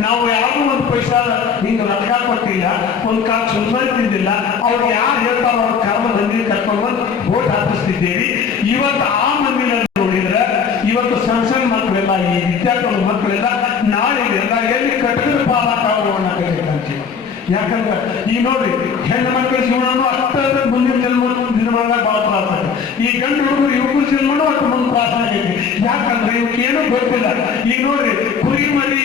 ನಾವು ಯಾರು 1 ಪೈಸಾ ಹಿಂಗೆ ರೊಕ್ಕ ಕೊಟ್ಟಿಲ್ಲ, ಒಂದು ಕಾಲ ಸುಮ್ಮನೆ ತಿಂದಿಲ್ಲ. ಅವ್ರು ಯಾರು ಹೇಳ್ತಾರ ಅವ್ರ ಕರ್ಮ ಮಂದಿ ಕರ್ಕೊಂಡು ವೋಟ್ ಹಾಕಿಸ್ತಿದ್ದೇವೆ. ಇವತ್ತು ಆ ಮಂದಿನ ನೋಡಿದ್ರೆ ಇವತ್ತು ಸಣ್ಣ ಸಣ್ಣ ಮಕ್ಕಳೆಲ್ಲ, ಈ ವಿದ್ಯಾರ್ಥಿಗಳ ಮಕ್ಕಳೆಲ್ಲ ನಾಳೆ ಎಲ್ಲ ಎಲ್ಲಿ ಕಟ್ಟಿದ ಪಾಲಾಗ್ತಾವ ಅನ್ನೋಂತೀವಿ. ಯಾಕಂದ್ರೆ ಈ ನೋಡ್ರಿ ಹೆಣ್ಣು ಮಕ್ಕಳ ಜೀವನನು ಅಷ್ಟ ಮುಂದಿನ ದಿನಮಾನ ಬಹಳ ತ್ರಾಸ ಆಗಿದೆ. ಈ ಗಂಡು ಹುಡುಗರು ಇವ್ರಿಗೂ ಜೀವನ ಅಷ್ಟು ಮುಂದೆ ತ್ರಾಸ ಆಗೈತಿ. ಯಾಕಂದ್ರೆ ಇವಕ್ಕೇನು ಗೊತ್ತಿಲ್ಲ. ಈಗ ನೋಡ್ರಿ ಕುರಿ ಮರಿ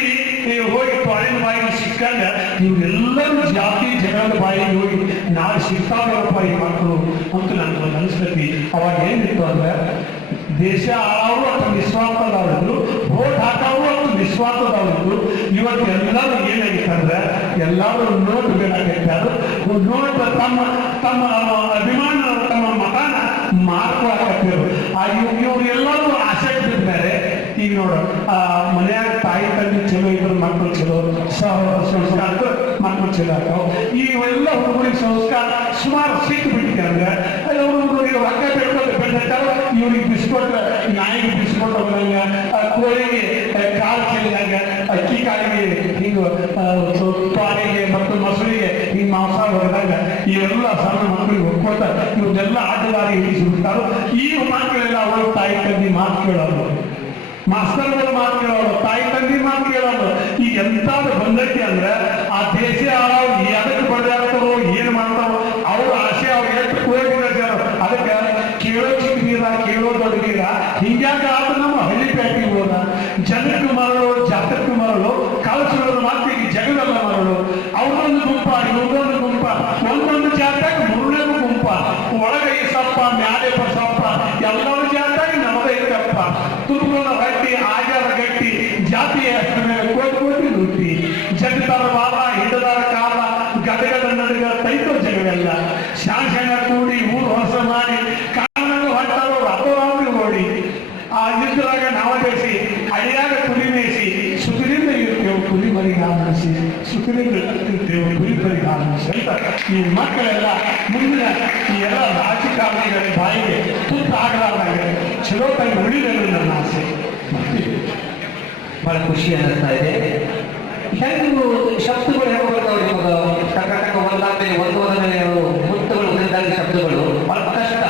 ಹೋಗಿ ತೊಳೆದ ಬಾಯಿಗೆ ಸಿಕ್ಕಂಗ ಇವ್ರೆಲ್ಲರೂ ಜಾತಿ ಜಗದ ಬಾಯಿಗೆ ಹೋಗಿ ನಾಳೆ ಸಿಗ್ತಾವ್ರಪ್ಪ ಈ ಮಕ್ಕಳು ಅಂತ ನನ್ಗೆ ಅನಿಸ್ತೈತಿ. ಅವಾಗ ಏನಿತ್ತು ಅಂದ್ರೆ ದೇಶ ಆಳವರು ಅಥವಾ ನಿಸ್ವಾರ್ಥದವರಿದ್ರು, ವೋಟ್ ಹಾಕೋರು ಅಥವಾ ನಿಸ್ವಾರ್ಥದವರಿದ್ರು. ಇವತ್ತು ಎಲ್ಲರೂ ಏನಾಗಿತ್ತು ಅಂದ್ರೆ ಎಲ್ಲರೂ ನೋಟ್ ಬೇಕಾಗಿದ್ದಾರೆ. ನೋಟ್ ತಮ್ಮ ತಮ್ಮ ಅಭಿಮಾನ ತಮ್ಮ ಮತನ ಮಾರ್ಕೊಳಕತ್ತಿರು. ಇವ್ರು ಎಲ್ಲರೂ ಆಸಕ್ತಿ ಇದ್ದಾರೆ. ಈಗ ನೋಡು ಮನ್ಯಾಗ ತಾಯಿ ತಂದೆ ಚಲೋ ಇದ್ರು ಮಕ್ಕಳು ಚಲೋ, ಸಂಸ್ಕಾರ ಮಕ್ಕಳು ಚಲೋ ಆಗ್ತಾವ. ಇವೆಲ್ಲ ಹುಡುಗರಿಗೆ ಸಂಸ್ಕಾರ ಸುಮಾರು ಸಿಕ್ಕು ಬಿಟ್ಟಿದೆ ಅಂದ್ರೆ ಹುಡುಗರಿಗೆ ರೊಕ್ಕ ಬೆಳ್ಕೊಳ್ತಾರೆ. ಇವ್ರಿಗೆ ಬಿಸ್ಕೊಟ್ಟ ನಾಯಿಗೆ ಬಿಸ್ಕೊಟ್ಟು ಹೋದಂಗ, ಕೋಳಿಗೆ ಕಾಲು ಚೆಲ್ಲಿದಂಗ, ಅಕ್ಕಿ ಕಾಳಿಗೆ ಹಿಂಗ ಪಾಲಿಗೆ ಮತ್ತು ಮೊಸರಿಗೆ ಹಿಂಗ್ ಮಾಂಸ ಹೊಡೆದಾಗ ಇವೆಲ್ಲ ಸಣ್ಣ ಮಕ್ಕಳಿಗೆ ಒಪ್ಕೊಳ್ತಾರೆ. ಇವನ್ನೆಲ್ಲ ಆಟಗಾರಿ ಹಿಡಿಸಿಬಿಡ್ತಾರೋ. ಈ ಮಕ್ಕಳೆಲ್ಲ ಅವರು ತಾಯಿ ತಂದೆ ಮಾತು ಕೇಳೋರು, ಮಾಸ್ತರ್ಗಳ ಮಾತು ಕೇಳೋರು, ತಾಯಿ ತಂದೆ ಮಾತು ಕೇಳೋರು. ಈಗ ಎಂತಾದ್ರು ಬಂದೈತಿ ಅಂದ್ರೆ ಆ ದೇಶ ಆಳವ್ರು ಎದಕ್ಕೆ ಬಡ್ದಾಡ್ತಾರೋ ಏನ್ ಮಾಡ್ತಾರೋ ಅವ್ರ ಆಸೆ ಅವ್ರು ಎಷ್ಟು ಕೋರಿದಾರ. ಅದಕ್ಕೆ ಕೇಳೋ ಚಿಕ್ಕ ನೀರ ಕೇಳೋ ದೊಡ್ಡ ನೀರ ಹಿಂಗ್ಯಾಕ ಆದ ನಮ್ಮ ಹಳ್ಳಿ ಪ್ಯಾಟಿಗೆ ಹೋದ ಜನಕ್ಕೆ ಮರಳು ಜಾತಕ್ಕೆ ಮರಳು ಕಳಿಸೋದ್ರ ಮಾತ್ರ ಈಗ ಜಗದಲ್ಲ ಮರಳು. ಅವ್ರೊಂದು ಗುಂಪ ಇವ್ರೊಂದು ಗುಂಪ, ಒಂದೊಂದು ಜಾತ್ಯಾಗ 3ನೇ ಗುಂಪ, ಒಳಗ ಈ ಸಪ್ಪ ಮ್ಯಾಲೆ ಸಪ್ಪ ಎಲ್ಲರ ಜಾತ್ಯಾಗ ನಮ್ಮದ ಇತ್ತಪ್ಪ. ತುರ್ಗೋನ ಗಟ್ಟಿ ಆಜಾರ ಗಟ್ಟಿ ಜಾತಿಯ ಮೇಲೆ ಕೋಟಿ ನುಟ್ಟಿ ಜಗದಾರ ಬಾಲ ಹಿಡದಾರ ಕಾಲ ಗದಗದ ನಡುಗ ತೈತೋ ಜಗವೆಲ್ಲ ಶಾಸನ ಕೂಡಿ ಊರು ಹೊಸ ಮಾಡಿ ಕಾರಣಗಳು ಹೊಟ್ಟರು ರಥರಾತ್ರಿ ಓಡಿ ಆ ಯುದ್ಧದಾಗ ನಾವು ಬೇಸಿ ಅಡಿಯಾಗ ಕುರಿ ಮೇಯಿಸಿ ಸುಖದಿಂದ ಇರ್ತೇವೆ. ಕುರಿ ಮರಿ ನಾವು ಸುಖಿಗಳು ಗುರಿಪರಿಹಾರ ಅಂತ ಈ ಮಕ್ಕಳೆಲ್ಲ ಮುಂದಿನ ಈ ಎಲ್ಲ ರಾಜಕಾರಣಿಗಳ ಬಾಯಿಗೆ ತುತ್ತಾಗಲಾರ್ದಾಗೆ ಚಲೋ ತಾಯಿ ಉಳಿದರು ನನ್ನ ಆಸೆ. ಬಹಳ ಖುಷಿ ಅನ್ನಿಸ್ತಾ ಇದೆ. ಹೆಂಗು ಶಬ್ದಗಳು ಹೆಂಗೆ ಬರ್ತಾವ್ರಿ ಇವಾಗ ಟಕ ಒಂದಾದ್ಮೇಲೆ ಒಂದೊಂದನೇ ಮುತ್ತುಗಳು ಉಳಿದಾಗ ಶಬ್ದಗಳು ಬಹಳ ಕಷ್ಟ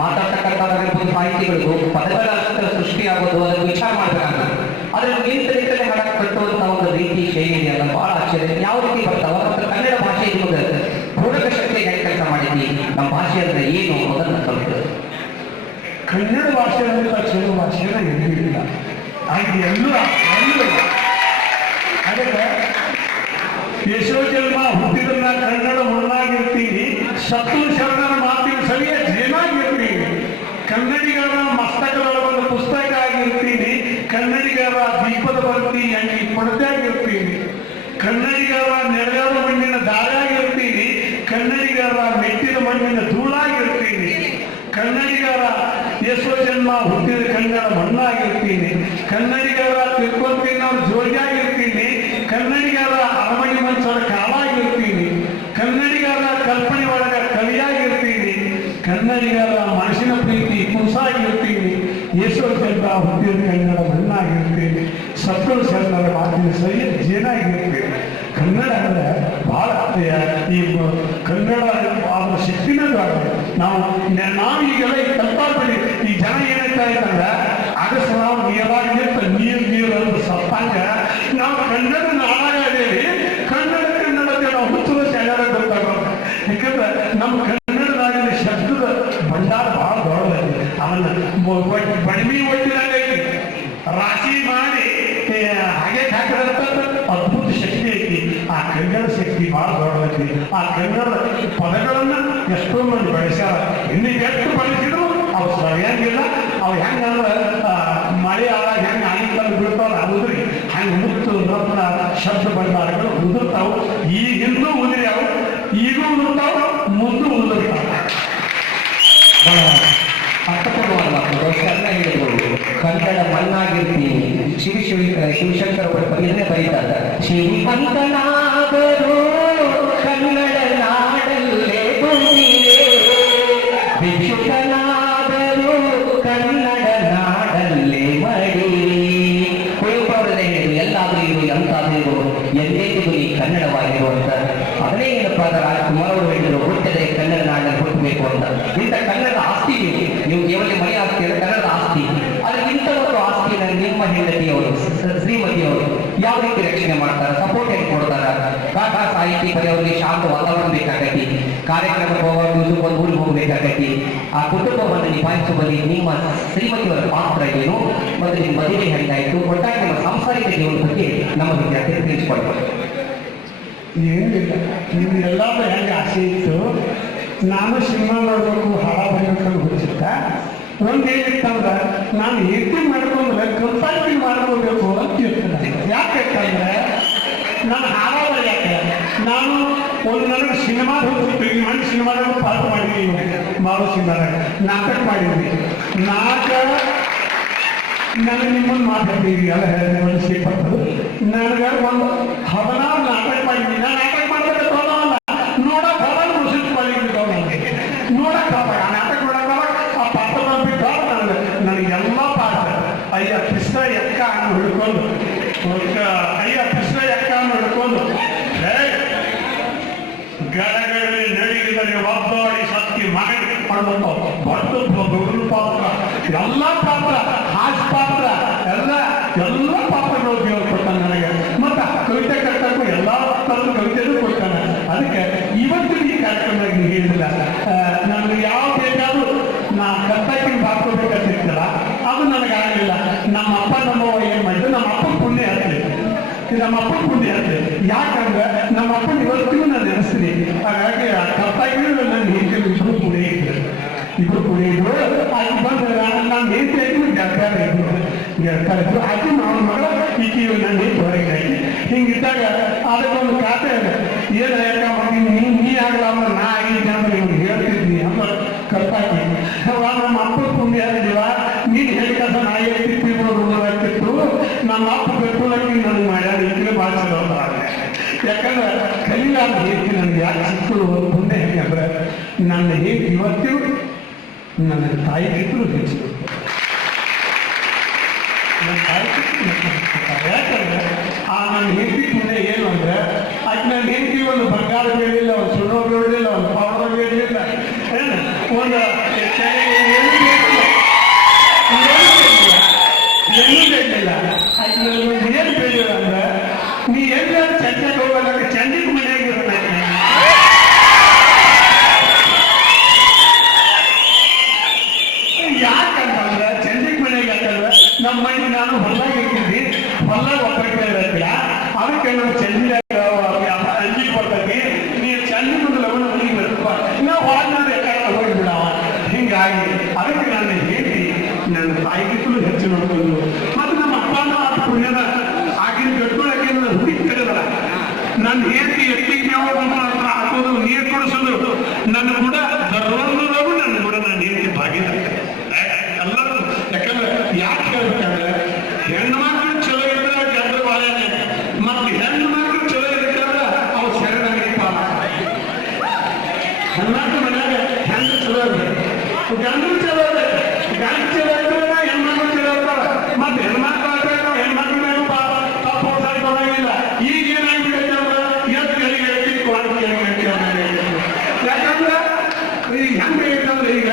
ಮಾತಾಡ್ತಕ್ಕಂಥದ್ದಾಗಿರ್ಬೋದು, ಸಾಹಿತಿಗಳು ಪದಗಳ ಸೃಷ್ಟಿಯಾಗೋದು ಅದನ್ನು ವಿಚಾರ ಮಾಡಬೇಕಾಗುತ್ತೆ. ಆದ್ರೆ ನಿಂತಲೇ ಹಾಡಕ್ಕೆ ಕಟ್ಟುವಂಥ ಒಂದು ರೀತಿ ಶೈಲಿ ಇದೆಯಲ್ಲ, ಬಹಳ ಆಶ್ಚರ್ಯ. ಯಾವ ರೀತಿ ಬರ್ತಾವ ಮತ್ತು ಕನ್ನಡ ಭಾಷೆ ಇರುವುದು ಪೂರಕ ಶಕ್ತಿಗೆ ಹೇಗೆ ಕೆಲಸ ಮಾಡಿದ್ವಿ, ನಮ್ಮ ಭಾಷೆ ಅಂದ್ರೆ ಏನು ಅನ್ನೋದನ್ನು ಕಲಿತು. ಕನ್ನಡ ಭಾಷೆ ಅಂತ ಚಲೋ ಭಾಷೆನ ಎಲ್ಲಿಲ್ಲ, ಹಾಗೆ ಎಲ್ಲೂ ಅದಕ್ಕೆ ಎಷ್ಟೋ ಜನ್ಮ ಹುಟ್ಟಿದ್ರನ್ನ ಕನ್ನಡ ಮಣ್ಣಾಗಿರ್ತೀನಿ, ಸತ್ತು ಶರಣರ ಮಾತಿನ ಸರಿಯ ಜೇನಾಗಿರ್ತೀನಿ, ಕನ್ನಡಿಗರ ಮಸ್ತಕದೊಳಗೊಂದು ಪುಸ್ತಕ ಆಗಿರ್ತೀನಿ, ಕನ್ನಡಿಗರ ದೀಪದ ಬಂತಿ ಅಂಗಿ ಪಡತೆಯಾಗಿರ್ತೀನಿ, ಕನ್ನಡಿಗರ ನೆರೆಯಾದ ಮಣ್ಣಿನ ದಾರಿಯಾಗಿರ್ತೀನಿ, ಕನ್ನಡಿಗರ ಮೆಟ್ಟಿದ ಮಣ್ಣಿನ ಧೂಳಾಗಿರ್ತೀನಿ, ಕನ್ನಡಿಗರ ಎಷ್ಟೋ ಜನ್ಮ ಹುಟ್ಟಿದ ಕನ್ನಡ ಮಣ್ಣಾಗಿರ್ತೀನಿ, ಕನ್ನಡಿಗರ ತಿರ್ಕೊಂತಿನವ್ರ ಜೋಡಿಯಾಗಿರ್ತೀನಿ, ಕನ್ನಡಿಗರ ಅರಮನೆ ಮಂಚರ ಕಾಲಾಗಿರ್ತೀನಿ, ಕನ್ನಡಿಗರ ಕಲ್ಪನೆ ಒಳಗ ಕವಿಯಾಗಿರ್ತೀನಿ, ಕನ್ನಡಿಗರ ಮನಸ್ಸಿನ ಪ್ರೀತಿ ಕುಸಾಗಿರ್ತೀನಿ, ಎಷ್ಟೋ ಜನ್ಮ ಹುಟ್ಟಿದ ಕನ್ನಡ ಮಣ್ಣಾಗಿರ್ತೀನಿ, ಸತ್ತು ಶರಣರ ಮಾತಿನ ಸರಿ ಜೇನಾಗಿರ್ತೀನಿ. ಕನ್ನಡ ಅಂದ್ರೆ ಬಹಳ ಈ ಕನ್ನಡ ಅದರ ಶಕ್ತಿನ ನಾವು ಈಗೆಲ್ಲ ಈ ಕಲ್ಪಾಡ್ಬೇಡಿ. ಈ ಜನ ಏನಂತ ಇದ್ದಂದ್ರೆ ಆಗಸ್ಟ್ ನಾವು ನೀರಾಗಿ ನೀರು ಅಂತ ಸತ್ತಾಗ ನಾವು ಕನ್ನಡ ನಾಡಾಗ ಅದೇವಿ, ಕನ್ನಡಕ್ಕೆ ನಾವು ಹುಚ್ಚುವ ಶರಣರ ಗೊತ್ತಾಗೋದು. ಯಾಕಂದ್ರೆ ನಮ್ಮ ಕನ್ನಡದಾಗಿನ ಶಬ್ದದ ಭಂಡಾರ ಬಹಳ ದೊಡ್ಡದೈತಿ. ಅವನ್ನ ಬಡಿಮಿ ಒಟ್ಟಿನಾಗೈತಿ, ರಾಶಿ ಮಾಡಿ ಹಾಗೆ ಹಾಕಿದಂತ ಅದ್ಭುತ ಶಕ್ತಿ ಐತಿ. ಆ ಕನ್ನಡ ಶಕ್ತಿ ಬಹಳ ದೊಡ್ಡದೈತಿ. ಆ ಕನ್ನಡ ಪದಗಳನ್ನ ಎಷ್ಟೋ ಮಂದಿ ಬಳಸ್ಯಾರ, ಇನ್ನು ಎಷ್ಟು ಬಳಸಿದ್ರು ಅವು ಸರಿಯಾಗಿಲ್ಲ. ಅವು ಹೆಂಗಂದ್ರೆ ಮಳೆ ಆದಾಗ ಹೆಂಗೆ ಆನಿಕಲ್ ಬಿಡ್ತಾವ ಉದುರಿ ಹಂಗೆ ಮುತ್ತು ರತ್ನ ಶಬ್ದ ಭಂಡಾರಗಳು ಉದುರ್ತಾವು. ಈಗಿನ್ನೂ ಉದುರ್ಯಾವ, ಈಗೂ ಉದುರ್ತಾವ, ಮುಂದೂ ಉದುರ್ತಾವ. ಅರ್ಥಪೂರ್ಣವಾದ ಮಾತುಗಳು ಹೇಳಿದ್ರು. ಕನ್ನಡ ಮಣ್ಣಾಗಿರ್ತೀನಿ, ಶಿವಶಂಕರ ಇದನ್ನೇ ಬರೀತಾರೆ. ಶ್ರೀಮಂತನಾದರೂ ಕನ್ನಡ ನಾಡಲ್ಲೇ ಬಂದಿದೆ, ಭಿಕ್ಷುಕನಾದರೂ ಕನ್ನಡ ನಾಡಲ್ಲೇ ಮಡಿ. ಕುವೆಂಪು ಅವರದೇ ಹೇಳಿದ್ರು, ಎಲ್ಲಾದ್ರೂ ಇರು ಎಂತಾದ್ರೂ ಇರು, ಎಲ್ಲೇದು ನೀ ಕನ್ನಡವಾಗಿರುವಂತ. ಅದನ್ನೇ ಏನಪ್ಪ ರಾಜ್ಕುಮಾರ್ ಅವರು ಹೇಳಿದ್ರು, ಹುಟ್ಟದೆ ಕನ್ನಡ ನಾಡಲ್ಲಿ ಹುಟ್ಟಬೇಕು ಅಂತ. ಇಂಥ ಕನ್ನಡದ ಆಸ್ತಿ ನೀವು ಕೇವಲ ಮನೆ ಆಸ್ತಿ ಅಲ್ಲ, ಕನ್ನಡದ ಆಸ್ತಿ. ಆದ್ರೆ ಇಂಥ ಒಂದು ಆಸ್ತಿನ ನಿಮ್ಮ ಹೆಂಡತಿಯವರು ಶ್ರೀಮತಿಯವರು ಯಾವ ರೀತಿ ರಕ್ಷಣೆ ಮಾಡ್ತಾರೆ, ಸಪೋರ್ಟ್ ಹೇಗೆ ಕೊಡ್ತಾರ? ಪಾಠ ಸಾಹಿತಿ ಬರೆಯವರಿಗೆ ಶಾಂತ ವಾತಾವರಣ ಬೇಕಾಗತಿ, ಕಾರ್ಯಕ್ರಮಕ್ಕೆ ಹೋಗೋದು ಒಂದು ಊರಿಗೆ ಹೋಗ್ಬೇಕಾಗತಿ. ಆ ಕುಟುಂಬವನ್ನು ನಿಭಾಯಿಸುವಲ್ಲಿ ನಿಮ್ಮ ಶ್ರೀಮತಿಯವರ ಪಾತ್ರ ಏನು ಮತ್ತು ನಿಮ್ಮ ಮದುವೆ ಹೆಂಗಾಯಿತು, ಒಟ್ಟಾಗಿ ನಿಮ್ಮ ಸಾಂಸಾರಿಕ ಜೀವನದ ಬಗ್ಗೆ ನಮ್ಮ ವಿದ್ಯಾರ್ಥಿ ತಿಳಿಸಿಕೊಡ್ತಾರೆ. ಏನಿಲ್ಲ, ನಿಮ್ಗೆ ಎಲ್ಲಾದ್ರೂ ಹೆಂಗೆ ಆಸೆ ಇತ್ತು, ನಾನು ಸಿನಿಮಾ ನೋಡ್ಬೇಕು, ಹಾಡ ಬರಬೇಕಂತ ಹುಚ್ಚಿತ್ತ. ಒಂದೇನಿತ್ತಂದ್ರೆ ನಾನು ಎಡಿಟಿಂಗ್ ಮಾಡ್ಕೊಂಡ್ರೆ ಕನ್ಸಲ್ಟಿಂಗ್ ಮಾಡ್ಕೋಬೇಕು ಅಂತ ಇರ್ತದೆ. ಯಾಕಂದ್ರೆ ನಾನು ಹಾಡ ಯಾಕೆ ನಾನು ಒಂದು ನನಗೆ ಸಿನಿಮಾ ಹೋಗ್ತಿತ್ತು, ಮಾಡಿ ಸಿನಿಮಾದಾಗ ಪಾಠ ಮಾಡಿದ್ದೀನಿ, ಮಾಡೋ ಸಿನಿಮಾದಾಗ ನಾಟಕ ಮಾಡಿದ್ವಿ. ನನಗೆ ನಿಮ್ಮನ್ನು ಮಾತಾಡ್ತೀವಿ ಎಲ್ಲ ಹೇಳಿದೆ, ಒಂದು ಸೇಪಟ್ಟು ನನಗೆ ಒಂದು 16 ನಾಟಕ ಮಾಡಿದ್ದೀನಿ. ನಾನು ನಾಟಕ ಮಾಡ್ಬೇಕು ತೋದವಲ್ಲ, ನೋಡಕ್ ಹೋದಾಗ ಮುಸುಕ್ ಮಾಡಿಬಿಟ್ಟು ನನಗೆ ನೋಡಕ್ ಹೋದಾಗ ಆ ನಾಟಕ ನೋಡಕ್ ಹೋದಾಗ ಆ ಪಾತ್ರ ಬಂದ್ಬಿಟ್ಟು ನನಗೆಲ್ಲ ಪಾಠ ಅಯ್ಯ ಕೃಷ್ಣ ಎಕ್ಕ ಅನ್ನು ಹಿಡ್ಕೊಂಡು, ಅಯ್ಯ ಕೃಷ್ಣ ಎಕ್ಕ ಅನ್ನು ಹಿಡ್ಕೊಂಡು ಗಡಗಡೆ ನಡಿಗಿದರೆ ಒಬ್ಬಾಡಿ ಸತ್ತಿ ಮಗನಿಗೆ ಮಾಡುವಂತ ದೊಡ್ಡ ಪಾತ್ರ, ಎಲ್ಲ ಪಾತ್ರ, ಹಾಸ್ಯ ಪಾತ್ರ, ಎಲ್ಲ ಪಾತ್ರಗಳು ದೇವರು ಕೊಡ್ತಾನೆ ನನಗೆ. ಮತ್ತ ಕವಿತೆ ಕಟ್ಟಕ್ಕೂ ಎಲ್ಲ ಥರದ ಕವಿತೆನೂ ಕೊಡ್ತಾನೆ. ಅದಕ್ಕೆ ಇವತ್ತು ಈ ಕಾರ್ಯಕ್ರಮದಾಗ ನೀವು ಹೇಳಿಲ್ಲ, ನನಗೆ ಯಾವ ಬೇಕಾದ್ರೂ ನಾ ಕರ್ತಕ್ಕೆ ಹಾಕೋಬೇಕಂತಿರ್ತಲ್ಲ, ಅದು ನನಗಾಗಲಿಲ್ಲ. ನಮ್ಮ ಅಪ್ಪ ನಮ್ಮವ್ವ ಏನ್ ಮಾಡಿದ್ರು, ನಮ್ಮ ಅಪ್ಪನ ಪುಣ್ಯ ಹತ್ತಲಿ, ನಮ್ಮ ಅಪ್ಪನ ಪುಣ್ಯ ಹತ್ತಲಿ. ಯಾಕಂದ್ರೆ ನಮ್ಮ ಅಪ್ಪನ ಇವತ್ತಿಗೂ ನಾನು ನೆನೆಸ್ತೀನಿ. ಹಾಗಾಗಿ ಆ ಕರ್ತಾಗಿಯೂ ನನ್ನ ಹಿಂದೆ ಇಬ್ಬರು ಕೂಡ ಇದ್ರು. ಆಕೆ ಬಂದ್ರೆ ನಾನು ನೇತಿಯಾಗಿ ಗೆಳ್ತಾರೆ ಇದ್ರು. ಆಕೆ ಅವನ ಮಗಳ ಈಕೆ ನನ್ನ ನೇತಿ ಹೊರಗೆ ಹಾಕಿ ಹಿಂಗಿದ್ದಾಗ ಅದಕ್ಕೊಂದು ಖಾತೆ ಇದೆ. ಏನು ಯಾಕೆ ನೀ ಆಗಲ್ಲ ಅಂದ್ರೆ ನಾ 5 ಜನ ನಿಮ್ಗೆ ಹೇಳ್ತಿದ್ನಿ ಅಂದ್ರೆ ಕರ್ತಾಕಿ ನಮ್ಮ ಅಪ್ಪನ ಪುಣ್ಯ ಆಗಿದೀವ, ನೀನು ಹೇಳಿಕಂತ ನಾ ಹೇಳ್ತಿತ್ತು. ನಮ್ಮ ಅಪ್ಪ ಬೆಟ್ಟುಳಕ್ಕೆ ನನಗೆ ಮಾಡ್ಯಾರ ಈಗಲೇ ಭಾಳ ಚಲೋ. ಯಾಕಂದ್ರೆ ಯಾಕಂದ್ರೆ ಕಲಿಲಾದ ಹೇಳ್ತೀನಿ ನನಗೆ ಯಾಕೆ ಸಿಕ್ತು ಮುಂದೆ ಹೇಗೆ ಅಂದ್ರೆ ನನ್ನ ಹೇಗೆ ಇವತ್ತು ನನ್ನ ತಾಯಿಗಿದ್ರು ಹೆಚ್ಚು ನನ್ನ ತಾಯಿ ಯಾಕಂದ್ರೆ ಆ ನನ್ನ ಹೆಂಡತಿ ಮುಂದೆ ಏನು ಅಂದ್ರೆ ಅದು ನನ್ನ ಹೆಂಡತಿ ಒಂದು ಬಂಗಾರ ಬೇಡಲಿಲ್ಲ, ಒಂದು ಸುಣ್ಣೋ ಬೇಡಲಿಲ್ಲ, ಒಂದು ಪೌಡರ್ ಬೇಡಲಿಲ್ಲ, ಏನು ಒಂದು ಏನೂ ಬೇಡಲಿಲ್ಲ. ಅದು ನನಗೊಂದು ಏನು ಬೇಡಿಲ್ಲ ಅಂದ್ರೆ ನೀ ಎಲ್ಲ ಚಂದಕ್ಕೆ ಹೋಗಲ್ಲ ಚಂದಿಗೆ ಮನೆಯಾಗಿರೋಣ ಯಾಕಂತಂದ್ರೆ ಚಂದಿಗೆ ಮನೆಗೆ ಯಾಕಂದ್ರೆ ನಮ್ಮ ಮನೆಗೆ ನಾನು ಹೊಲ್ಲಾಗಿರ್ತೀನಿ, ಹೊಲ್ಲಾಗ ಒಬ್ಬಕ್ಕೆ ಇರತ್ತಿಲ್ಲ, ಅದಕ್ಕೆ ನಾವು ಚಂದಿದಾಗ ಅಂಜಿಗೆ ಬರ್ತೈತಿ, ನೀವು ಚಂದಿ ಮುಂದೆ ಲವಣ ಮನೆಗೆ ಬರ್ತಪ್ಪ ನಾವು ಹೊರನಾಡು ಯಾಕಂದ್ರೆ ಹೋಗಿಬಿಡವ. ಹಿಂಗಾಗಿ ಅದಕ್ಕೆ ನಾನು ಹೇಳಿ ನನ್ನ ತಾಯಿಗಿಂತಲೂ ಹೆಚ್ಚು ನೋಡ್ಕೊಂಡು ಮತ್ತು ನಮ್ಮ ಅಪ್ಪನ ಪುಣ್ಯದ ಆಗಿನ ಗಡ್ಕೊಳಕ್ಕೆ ಹುಡುಕಿ ಕರೆದಲ್ಲ ನನ್ನ ಹೇಳಿ ಎತ್ತಿಗೆ ನಾವು ಹತ್ರ ಹಾಕೋದು ನೀರು ಕೊಡಿಸೋದು ನನ್ನ ಕೂಡ ಧರ್ಮದವು ನನ್ನ ಕೂಡ ನಾನು ಹೇಳಿ ಭಾಗಿದ್ದಾರೆ ಎಲ್ಲರೂ. ಯಾಕಂದ್ರೆ ಯಾಕೆ ಹೇಳ್ಬೇಕಂದ್ರೆ ಹೆಣ್ಣು ಮಕ್ಕಳು ಚಲೋ ಇದ್ರೆ ಗಂಡ ಬಾಳೆ ಮತ್ತೆ ಹೆಣ್ಣು ಮಕ್ಕಳು ಚಲೋ ಇರ್ಬೇಕಾದ್ರೆ ಅವ್ರು ಶರಣಾಗಿ ಪಾಲ ಹೆಣ್ಮಕ್ಳು ಮನ್ಯಾಗ ಹೆಣ್ಣು ಚಲೋ ಇರ್ಬೇಕು, ಗಂಡು ಚಲೋ ಇರ್ಬೇಕು, ಗಂಡು ಚಲೋ ಇದ್ರೆ ಹೆಣ್ಮಕ್ಳು ಚಲೋ ಇರ್ತಾರೆ. ಮತ್ತೆ ಹೆಣ್ಮಕ್ಳು ಆಗ್ಬೇಕು, ಹೆಣ್ಮಕ್ಳ ಮೇಲೆ ತಪ್ಪು ಕೊಡಂಗಿಲ್ಲ. ಈಗ ಏನಾಗ್ಬಿಟ್ಟೈತೆ ಅಂದ್ರೆ ಎದ್ದು ಕೆಳಗೆ ಎತ್ತಿ ಕೊಡ ಕೆಳಗೆ ಎತ್ತಿ ಯಾಕಂದ್ರೆ ಈಗ ಹೆಂಗೆ ಐತಂದ್ರೆ ಈಗ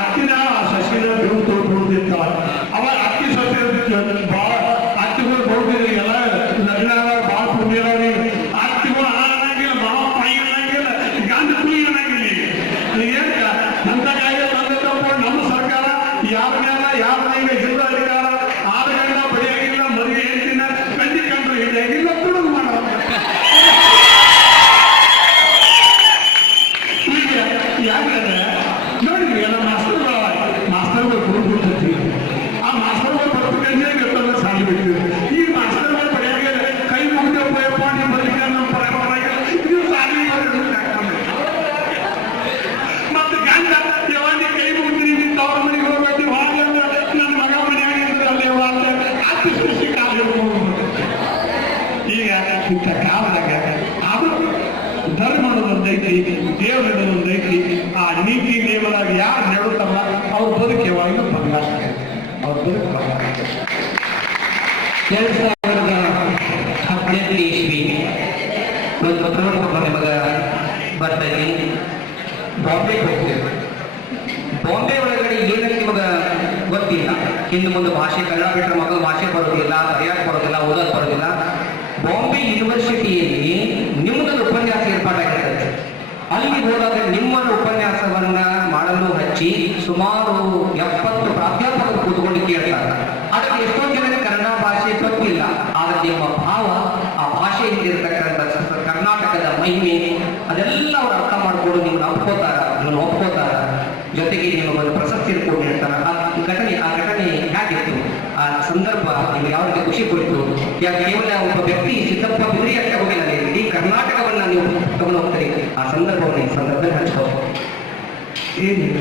ಅಕ್ಕಿನ ಸಸಿನ ಬಿಡುತ್ತಿರ್ತಾವ ಅವಾಗ ಅಕ್ಕಿ ಸಸಿ ಭಾಳ ಅಕ್ಕಿಗಳು ಬರುತ್ತಿರಿ ಎಲ್ಲ ಲಗ್ನ ಭಾಳ ಪುಣ್ಯರಾಗಿ ಅಕ್ಕಿಗಳು ಅನ್ನಂಗಿಲ್ಲ, ಮಾವ ಪಾಯಿ ಅನ್ನಂಗಿಲ್ಲ, ಗಂಡು ಕುಳಿ ಅನ್ನಂಗಿಲ್ಲ. ಏನ್ ಅಂತ ಕಾಯಿಲೆ ತಂದೆಪ್ಪ ನಮ್ಮ ಸರ್ಕಾರ ಯಾರನ್ನೆಲ್ಲ ಯಾರ ಮನೆಗೆ ಜಿಲ್ಲ ಅಧಿಕಾರ 6 ಗಂಟೆ ಬಡಿಯಾಗಿಲ್ಲ, ಮದುವೆ ಹೇಳ್ತಿನ ಕಂಡಿ ಕಂಡ್ರು ಇಲ್ಲ ತುಡುಗು ಮಾಡೋ ಯಾಕಂದ್ರೆ ನೋಡಿ ಎಲ್ಲ ಮಾಸ್ತರ್ಗಳು ಕೊಡ್ಬಿಡ್ತೀವಿ, ಆ ಮಾಸ್ತರ್ಗಳು ಬರ್ಬೇಕಂದ್ರೆ ಗೊತ್ತಲ್ಲ ಸಾಲಿ ಬಿಡ್ತೀವಿ. ಈ ಮಾಸ್ತರ್ಗಳು ಪಡೆಯಾಗ ಕೈ ಮುಗಿದ ಉಪಯೋಗ ನಿಮ್ಮ ಬದುಕಿನ ನಮ್ಮ ಪರವಾಗಿ ನೀವು ಸಾಲಿ ಮತ್ತೆ ಗಂಡ ಯಾವಾಗ ಕೈ ಮುಗಿದ್ರಿ ನೀವು ತವ್ರ ಮನೆಗೆ ಹೋಗ್ಬೇಕು ಹಾಗಂದ್ರೆ ನನ್ನ ಮಗ ಮನೆಯಾಗಿದ್ರೆ ಅಲ್ಲಿ ಅತಿ ಸೃಷ್ಟಿ ಕಾಲ ಈಗ ಇಂಥ ಕಾಲದಾಗ ಅದು ಧರ್ಮ ಅನ್ನೋದೊಂದೈತಿ, ದೇವ್ರು ಅನ್ನೋದೊಂದೈತಿ. ಆ ನೀತಿ ದೇವರಾಗ ಯಾರು ಹೇಳುತ್ತಲ್ಲ ಅವ್ರ ಬದುಕು ಯಾವಾಗಲೂ ಬಂಗಾರ, ಅವ್ರ ಬದುಕು ಬಂಗಾರ. 2018 ಇಸ್ವಿ ಒಂದು ಪ್ರಮುಖ ನಿಮಗ ಬರ್ತೈತಿ. ಬಾಂಬೆಗೆ ಹೋಗ್ತೇವೆ. ಬಾಂಬೆ ಒಳಗಡೆ ಏನಂತ ನಿಮಗ ಗೊತ್ತಿಲ್ಲ, ಹಿಂದೆ ಮುಂದೆ ಭಾಷೆ ಕನ್ನಡ ಬಿಟ್ಟರೆ ಮಕ್ಕಳು ಭಾಷೆ ಬರೋದಿಲ್ಲ, ಬರೆಯಕ್ಕೆ ಬರೋದಿಲ್ಲ, ಓದೋದು ಬರೋದಿಲ್ಲ. ಬಾಂಬೆ ಯೂನಿವರ್ಸಿಟಿಯಲ್ಲಿ ನಿಮ್ಮದೊಂದು ಉಪನ್ಯಾಸ ಏರ್ಪಾಟಾಗಿರ್ತದೆ. ಅಲ್ಲಿ ಹೋದಾಗ ನಿಮ್ಮನ್ನು ಉಪನ್ಯಾಸವನ್ನ ಮಾಡಲು ಹಚ್ಚಿ ಸುಮಾರು 70 ಪ್ರಾಧ್ಯಾಪಕರು ಕೂತ್ಕೊಂಡು ಕೇಳ್ತಾರೆ. ಅದಕ್ಕೆ ಎಷ್ಟೊಂದು ಜನಕ್ಕೆ ಕನ್ನಡ ಭಾಷೆ ಗೊತ್ತಿಲ್ಲ, ಆದರೆ ನಿಮ್ಮ ಭಾವ ಆ ಭಾಷೆಯಲ್ಲಿರ್ತಕ್ಕಂಥ ಕರ್ನಾಟಕದ ಮಹಿಮೆ ಅದೆಲ್ಲ ಅವ್ರು ಅರ್ಥ ಮಾಡಿಕೊಂಡು ನಿಮ್ಮನ್ನು ಒಪ್ಕೋತಾರ. ಜೊತೆಗೆ ನಿಮಗೊಂದು ಪ್ರಶಸ್ತಿ ಕೊಟ್ಟು ಹೇಳ್ತಾರೆ. ಆ ಘಟನೆ ಹೇಗಿತ್ತು, ಆ ಸಂದರ್ಭ ನಿಮ್ಗೆ ಯಾವ ರೀತಿ ಖುಷಿ ಕೊಡ್ತು? ಯಾಕೆ ಕೇವಲ ಒಬ್ಬ ವ್ಯಕ್ತಿ ಸಿದ್ದಪ್ಪ ಬಿದ್ರಿಯಕ್ಕೆ ಹೋಗಿಲ್ಲ, ಇಡೀ ಕರ್ನಾಟಕವನ್ನ ನೀವು ತಗೊಂಡು ಹೋಗ್ತೀರಿ. ಆ ಸಂದರ್ಭವನ್ನು ಈ ಸಂದರ್ಭದಲ್ಲಿ ಹಂಚ್ಬೋದು. ಏನಿಲ್ಲ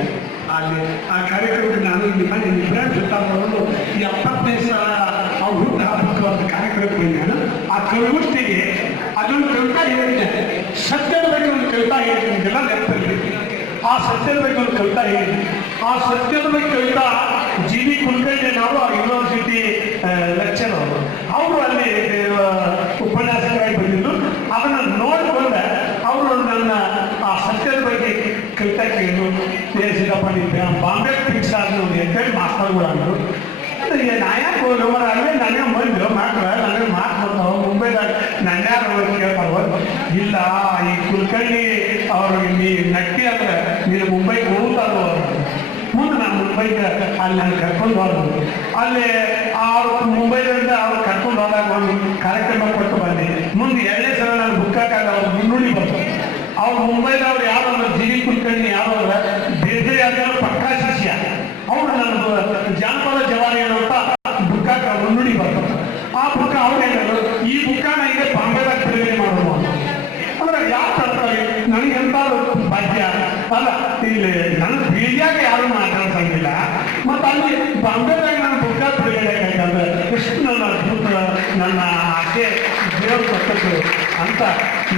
ಅಲ್ಲಿ ಆ ಕಾರ್ಯಕ್ರಮಕ್ಕೆ ನಾನು ಇಲ್ಲಿ ಬಂದು ಫ್ರೆಂಡ್ಸ್ ಜೊತೆ 75 ಸಲ ಅವ್ರು ಹುಟ್ಟು ಹಬ್ಬಕ್ಕೆ ಒಂದು ಕಾರ್ಯಕ್ರಮಕ್ಕೆ ಬಂದ ಆ ಕವಿಗೋಷ್ಠಿಗೆ ಅದೊಂದು ಕವಿತಾ ಹೇಳಿದ್ದೆ. ಸತ್ಯದ ಬಗ್ಗೆ ಒಂದು ಕವಿತಾ ಹೇಳಿದ್ದಿಲ್ಲ ನೆನಪಲ್ಲಿ. ಆ ಸತ್ಯದ ಬಗ್ಗೆ ಒಂದು ಕವಿತಾ ಹೇಳಿದ್ದೆ. ಆ ಸತ್ಯದ ಬಗ್ಗೆ ಕವಿತಾ ಜಿ.ವಿ. ಕುಲಕರ್ಣಿ ಅವರು ಯೂನಿವರ್ಸಿಟಿ ಲೆಕ್ಚರ್ ಅವರು ಅಲ್ಲಿ ಉಪನ್ಯಾಸಕರಾಗಿ ಬಂದಿದ್ದು. ಅದನ್ನು ನೋಡಿಕೊಂಡೆ ಅವರು ನನ್ನ ಆ ಸತ್ಯದ ಬಗ್ಗೆ ಕವಿತಾ ಕೇಳಿದ್ರು. ಸಿದ್ದಪ್ಪ ಬಾಂಬೆ ಫಿಕ್ಸ್ ಆದ್ರು ಅಂತೇಳಿ ಮಾಸ್ತರ್ಗಳು ಅಂದರು. ನಾಯಕ ಅಲ್ಲೇ ನನಗೆ ಬಂದು ಮಕ್ಕಳು ನನಗೆ ಮಾತು ಬರ್ತಾವ ಮುಂಬೈದಾಗ ನನ್ಯಾರು ಕೇಳ್ತಾರ. ಇಲ್ಲ ಈ ಕುಲಕರ್ಣಿ ಅವರು ಇಲ್ಲಿ ನಟ್ಟಿ ಅಂದ್ರೆ ನೀನು ಮುಂಬೈಗೆ ಹೋಗ್ತಾರ. ಮುಂದೆ ನಾನು ಮುಂಬೈಗೆ ಅಲ್ಲಿ ನಾನು ಕರ್ಕೊಂಡು ಹೋದ್ರು. ಅಲ್ಲಿ ಅವ್ರು ಮುಂಬೈದಿಂದ ಅವ್ರು ಕರ್ಕೊಂಡು ಹೋದಾಗ ಒಂದು ಕಾರ್ಯಕ್ರಮ ಕೊಟ್ಟು ಬಂದೆ. ಮುಂದೆ 2ನೇ ಸಲ ನಾನು ಬುಕ್ಕಾಗ ಅವ್ರು ಮುನ್ನುಡಿ ಬರ್ತಾರೆ. ಅವ್ರು ಮುಂಬೈದವ್ರು ಯಾರು ಅಂದ್ರೆ ಜಿ.ವಿ. ಕುಲಕರ್ಣಿ ಯಾರು ಅಂದ್ರೆ ಬೇರೆ ಯಾರು ಪಕ್ಕಾ ಶಿಷ್ಯ. ಅವ್ರು ನನ್ನದು ಜಾನಪದ ಜವಾರಿ ಅಂತ ಬುಕ್ಕಾಗ ಮುನ್ನುಡಿ ಬರ್ತಾರೆ. ಆ ಬುಕ್ಕ ಅವ್ರು ಹೇಳಿದ್ರು, ಈ ಬುಕ್ಕನ ಈಗ ಬಾಂಬೆದಾಗ ಬಿಡುಗಡೆ ಮಾಡೋದು ಅಂದ್ರೆ ಯಾಕೆ ತರ್ತಾರೆ ನನಗೆ ಎಂತ ಭಾಗ್ಯ ಅಲ್ಲ. ಇಲ್ಲಿ ನನ್ನ ಬೀಜಾಗ ಯಾರು ಮಾತಾಡ್ಸಂಗಿಲ್ಲ. ಮತ್ತು ಅಲ್ಲಿ ಬಾಂಬೆದಾಗ ನಾನು ಬುಕ್ಕ ಬಿಡುಗಡೆ ಯಾಕಂದ್ರೆ ಎಷ್ಟು ನನ್ನ ಅದ್ಭುತ ನನ್ನ ಆಸೆ ದೇವರು ಕೊಟ್ಟದ್ದು. ಅಂತ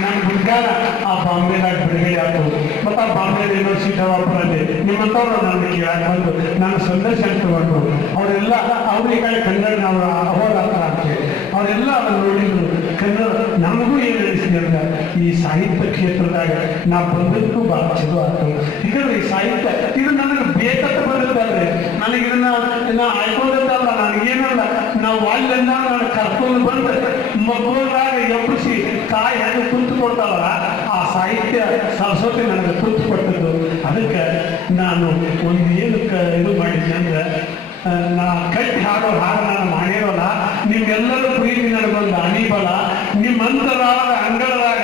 ನನ್ನ ವಿಜ್ಞಾನ ಆ ಬಾಂಬೆದಾಗ ಬಿಡುಗಡೆ ಆಗ್ತದೆ. ಮತ್ತು ಆ ಬಾಂಬೆ ಯೂನಿವರ್ಸಿಟಿ ಅವಾಪರಲ್ಲಿ ನಿಮ್ಮಂಥವ್ರು ನನ್ನ ಕೇಳಾಕ ಬಂದು ನನ್ನ ಸಂದರ್ಶನ ತಗೊಂಡು ಅವರೆಲ್ಲ ಅವ್ರಿಗಾಗಿ ಕನ್ನಡ ನಾವು ಅಹೋರಾತ್ರ ಆಗ್ತೇವೆ. ಅವರೆಲ್ಲ ಅದನ್ನು ನೋಡಿದ್ರು ಕನ್ನಡ ನಮಗೂ ಏನು ಅನಿಸಿದೆ ಅಂದ್ರೆ ಈ ಸಾಹಿತ್ಯ ಕ್ಷೇತ್ರದಾಗ ನಾವು ಬಂದಕ್ಕೂ ಭಾಳ ಚಲೋ ಆಗ್ತದೆ. ಯಾಕಂದ್ರೆ ಈ ಸಾಹಿತ್ಯ ಇದು ನನಗೆ ಬೇಕಂತ ಬಂದಿದ್ದಲ್ರಿ, ನನಗೆ ಇದನ್ನ ಆಯ್ಕೊಂಡಲ್ಲ, ನನಗೇನಲ್ಲ, ನಾವು ಅಲ್ಲೆಲ್ಲ ನಾನು ಕರ್ಕೊಂಡು ಬಂದು ಮಕ್ಕಳಾಗ ಎಬ್ಬಿಸಿ ತಾಯಿ ಹೆಂಗೆ ಕುಂತು ಕೊಡ್ತಾವಲ್ಲ ಆ ಸಾಹಿತ್ಯ ಸರಸ್ವತಿ ನನಗೆ ಕುಂತು ಕೊಟ್ಟದ್ದು. ಅದಕ್ಕೆ ನಾನು ಒಂದು ಏನು ಇದು ಮಾಡಿದ್ದೆ ಅಂದ್ರೆ ನಾ ಕಟ್ಟಿ ಹಾಡೋ ಹಾಡು ನಾನು ಮಾಡಿರೋಲ್ಲ. ನಿಮ್ಗೆಲ್ಲರೂ ಪ್ರೀತಿ ನನಗೊಂದು ಅಣಿಬಲ, ನಿಮ್ಮಂತರಾದ ಅಂಗಳದಾಗ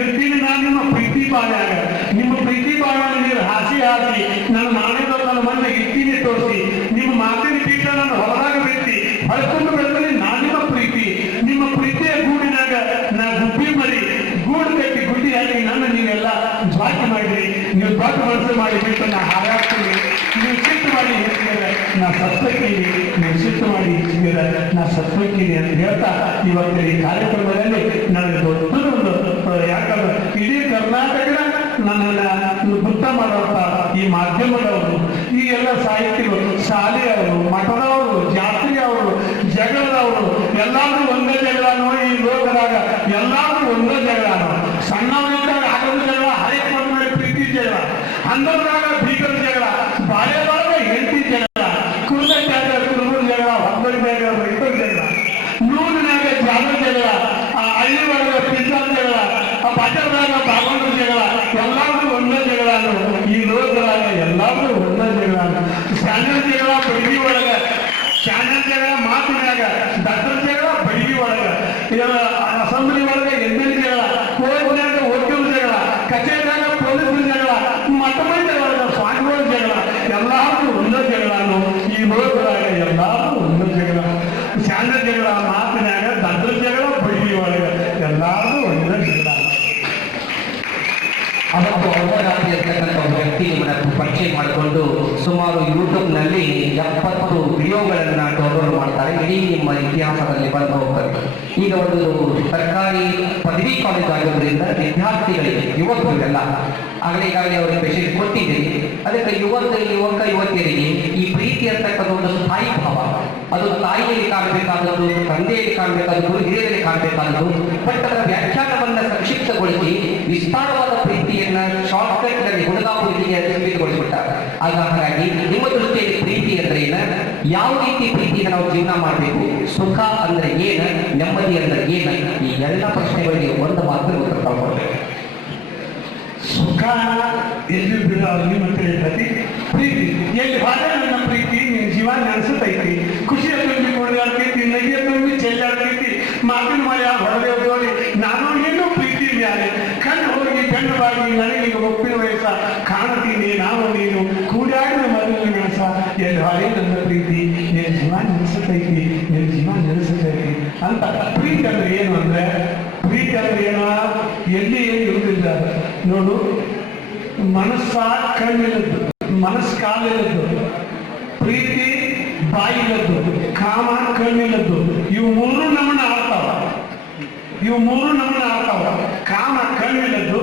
ಇರ್ತೀನಿ ನಾನು ನಿಮ್ಮ ಪ್ರೀತಿ ಬಾಳ್ಯಾಗ. ನಿಮ್ಮ ಪ್ರೀತಿ ಬಾಳ್ಯಾಗ ನೀವು ಹಾಸಿ ಹಾಕಿ ನನ್ನ ಮಾಡಿರೋ ನನ್ನ ಮನೆ ಇರ್ತೀನಿ ತೋರಿಸಿ ನಿಮ್ಮ ಮಾತಿನ ಪೀಠ ನಾನು ಹೊರದಾಗ ಬಿತ್ತಿ ಹೊಳ್ಕೊಂಡು ಬೆಳೆದ್ರೆ ನಾನಿಮ್ಮ ಪ್ರೀತಿ. ನಿಮ್ಮ ಪ್ರೀತಿಯ ಗೂಡಿನಾಗ ನಾ ಗುಬ್ಬಿ ಮರಿ ಗೂಡು ಕಟ್ಟಿ ಗುಡ್ಡಿ ಹಾಕಿ ನನ್ನ ನೀವೆಲ್ಲ ಜ್ವಾಕಿ ಮಾಡಿರಿ. ನೀವು ದೊಡ್ಡ ಮನಸ್ಸು ಮಾಡಿ ಬಿಟ್ಟು ನಾ ಹಾರಾಡ್ತೀನಿ. ನೀವು ಸಿಟ್ಟು ಮಾಡಿ ಹೆಚ್ಚಿದರೆ ನಾ ಸತ್ವಕ್ಕೀನಿ, ನೀವು ಸಿಟ್ಟು ಮಾಡಿ ಹೆಚ್ಚಿದರೆ ನಾ ಸತ್ವಕ್ಕೀನಿ ಅಂತ ಹೇಳ್ತಾ ಇವತ್ತು ಈ ಕಾರ್ಯಕ್ರಮದಲ್ಲಿ ನನಗೆ ದೊಡ್ಡದೊಂದು, ಯಾಕಂದ್ರೆ ಇಡೀ ಕರ್ನಾಟಕದ ನನ್ನನ್ನು ಗುರ್ತ ಮಾಡುವಂತ ಈ ಮಾಧ್ಯಮದವರು, ಈ ಎಲ್ಲ ಸಾಹಿತಿಗಳು, ಶಾಲೆಯವರು, ಮಠದವರು, ಜಾತ್ರೆಯವರು, ಜಗಳದವರು ಎಲ್ಲಾದ್ರೂ ಒಂದೇ ಜಗಳನೋ ಈ ಲೋಕದಾಗ ಎಲ್ಲಾದ್ರೂ ಒಂದೇ ಜಗಳನೋ. ಸಣ್ಣವರಿದ್ದಾಗ ಆಗದ ಜಗಳ, ಹೈಕ್ ಮೇಲೆ ಪ್ರೀತಿ ಜಗಳ, ಹನ್ನೊಂದರಾಗ ಬೀಗರ ಜಗಳ, ಬಾಳೆದಾಗ ಹೆಂಡತಿ ಜಗಳ, ಕುರುಬ ಕುರುಬರ ಜಗಳ, ಹೊಬ್ಬರ ಜಗಳ, ರೈತರ ಜಗಳ, ನೂರಿನಾಗ ಜಾಗ ಜಗಳ, ಹಳ್ಳಿ ಒಳಗ ಪಿಜ್ಜಾ ಜಗಳ, ಬಜಾರ್ದಾಗ ಬಾಗೊಂಡ್ರ ಜಗಳ, ಎಲ್ಲಾದ್ರೂ ಒಂದೇ ಜಗಳನು. ಈ ಲೋಕದಾಗ ಎಲ್ಲಾದ್ರೂ ಒಂದೇ ಜಗಳನು. ಚಾನಲ್ ಜಗಳ ಬಡಗಿ ಒಳಗ, ಚಾನಲ್ ಜಗಳ ಮಾತಿನಾಗ, ಡಾಕ್ಟರ್ ಜಗಳ ಬಡಗಿ ಒಳಗ, ಅಸೆಂಬ್ಲಿ ಒಳಗ ಎಮ್ಮೆಲ್ ಜಗಳ, ಕೋರ್ಟ್ನಾಗ ವಕೀಲ ಜಗಳ, ಕಚೇರಿಯಾಗ ಪೊಲೀಸರ ಜಗಳ, ಮಠಮಂದಿರ ಒಳಗ ಸ್ವಾಮಿಗಳ ಜಗಳ, ಎಲ್ಲಾದ್ರೂ ಒಂದೇ ಜಗಳನು. ಈ ಲೋಕದಾಗ ಎಲ್ಲಾದ್ರೂ ಒಂದೇ ಜಗಳ. ಚಾನಲ್ ಜಗಳ ಮಾತಿನಾಗ, ಡಾಕ್ಟರ್ ಜಗಳ ಬಡಗಿ ಒಳಗ, ಎಲ್ಲಾದ್ರೂ ಒಂದೇ ಜಗಳ. ಅವತ್ತು ಅಹೋರಾತ್ರಿ ಇರ್ತಕ್ಕಂಥ ಒಬ್ಬ ವ್ಯಕ್ತಿ ನಿಮ್ಮನ್ನು ಪರಿಚಯ ಮಾಡಿಕೊಂಡು ಸುಮಾರು ಯೂಟ್ಯೂಬ್ನಲ್ಲಿ 70 ವಿಡಿಯೋಗಳನ್ನು ಡೌನ್ಲೋಡ್ ಮಾಡ್ತಾರೆ. ಇಡೀ ನಿಮ್ಮ ಇತಿಹಾಸದಲ್ಲಿ ಬಂದು ಹೋಗ್ತಾರೆ. ಈಗ ಒಂದು ಸರ್ಕಾರಿ ಪದವಿ ಕಾಲೇಜ್ ಆಗಿರೋದ್ರಿಂದ ವಿದ್ಯಾರ್ಥಿಗಳಿಗೆ, ಯುವಕರಿಗೆಲ್ಲ ಈಗಾಗಲೇ ಅವರಿಗೆ ಮೆಸೇಜ್ ಕೊಟ್ಟಿದ್ದೀರಿ. ಅದಕ್ಕೆ ಯುವತಿಯರಿಗೆ ಈ ಪ್ರೀತಿ ಅಂತಕ್ಕಂಥ ಒಂದು ಸ್ಥಾಯಿ ಭಾವ, ಅದು ತಾಯಿಯಲ್ಲಿ ಕಾಣಬೇಕಾದದ್ದು, ತಂದೆಯಲ್ಲಿ ಕಾಣಬೇಕಾದದ್ದು, ಗುರು ಹಿರಿಯರಲ್ಲಿ ಕಾಣಬೇಕಾದದ್ದು. ಬಟ್ ಅದರ ವ್ಯಾಖ್ಯಾನವನ್ನು ಸಂಕ್ಷಿಪ್ತಗೊಳಿಸಿ ವಿಸ್ತಾರವಾದ ಪ್ರೀತಿಯನ್ನ ಶಾರ್ಟ್ಕಟ್ ನಲ್ಲಿ ಹುಡುಗ ಹುಡುಗಿಗೆ ಸೀಮಿತಗೊಳಿಸ್ಬಿಟ್ಟಾರೆ. ಹಾಗಾಗಿ ನಿಮ್ಮ ದೃಷ್ಟಿಯಲ್ಲಿ ಪ್ರೀತಿ ಅಂದ್ರೆ ಏನ, ಯಾವ ರೀತಿ ಪ್ರೀತಿಯನ್ನು ನಾವು ಜೀವನ ಮಾಡಬೇಕು, ಸುಖ ಅಂದ್ರೆ ಏನ, ನೆಮ್ಮದಿ ಅಂದ್ರೆ ಏನ, ಈ ಎಲ್ಲ ಪ್ರಶ್ನೆಗಳಿಗೆ ಒಂದು ಮಾತ್ರ ಉತ್ತರ ತಗೊಳ್ಬೇಕು. ಸುಖ ಎಲ್ಲಿ ಬಿಡೋದು ನಿಮ್ಮ ತಿಳಿತೈತಿ, ಪ್ರೀತಿ ಎಲ್ಲಿ ಹಾಗೆ ನನ್ನ ಪ್ರೀತಿ ನಿನ್ನ ಜೀವ ನೆನೆಸುತ್ತೈತಿ, ಖುಷಿಯ ತುಂಬಿ ಕೊಡಲಾಗ್ತೈತಿ, ನಗಿಯ ತುಂಬಿ ಚೆಲ್ಲಾಡ್ತೈತಿ, ಮಾತಿನ ಮಯ ಹೊರಗೆ ಹೋಗಿ ನಾನು ಏನೋ ಪ್ರೀತಿ ಮ್ಯಾಲೆ ಕಣ್ಣು ಹೋಗಿ ಬೆನ್ನು ಬಾಗಿ ನನಗೆ ಒಪ್ಪಿನ ವಯಸ್ಸ ಕಾಣತೀನಿ ನಾವು ನೀನು ಕೂಡಾಡಿದ ಮೊದಲಿನ ಕೆಲಸ ಎಲ್ಲಿ ಹಾಗೆ ನನ್ನ ಪ್ರೀತಿ ನಿನ್ನ ಜೀವ ನೆನೆಸುತ್ತೈತಿ, ನಿನ್ನ ಜೀವ ನೆನೆಸುತ್ತೈತಿ ಅಂತ. ಪ್ರೀತಿ ಅಂದ್ರೆ ಏನು ಅಂದ್ರೆ, ಪ್ರೀತಿ ಅಂದ್ರೆ ಏನೋ ಎಲ್ಲಿ ಏನು ಇರುವುದಿಲ್ಲ ನೋಡು. ಮನಸ್ಸ ಕಣ್ಣಿಲ್ಲದ್ದು, ಮನಸ್ಸು ಕಾಲಿಲ್ಲದ್ದು, ಪ್ರೀತಿ ಬಾಯಿಲ್ಲದ್ದು, ಕಾಮ ಕಣ್ಣಿಲ್ಲದ್ದು. ಇವು ಮೂರು ನಮ್ಮನ್ನ ಆಡ್ತಾವ, ಇವು ಮೂರು ನಮ್ಮನ್ನ ಆಡ್ತಾವ. ಕಾಮ ಕಣ್ಣಿಲ್ಲದ್ದು,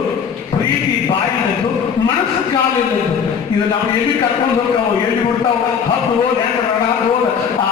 ಪ್ರೀತಿ ಬಾಯಿಲ್ಲದ್ದು, ಮನಸ್ಸು ಕಾಲಿಲ್ಲದ್ದು. ಇದು ನಾವು ಎಲ್ಲಿ ಕರ್ಕೊಂಡು ಹೋಗ್ತಾವ, ಎಲ್ಲಿ ಬಿಡ್ತಾವ, ಹತ್ತು ಹೋದ್ ಹೆಂಗ ಹೋದ ಆ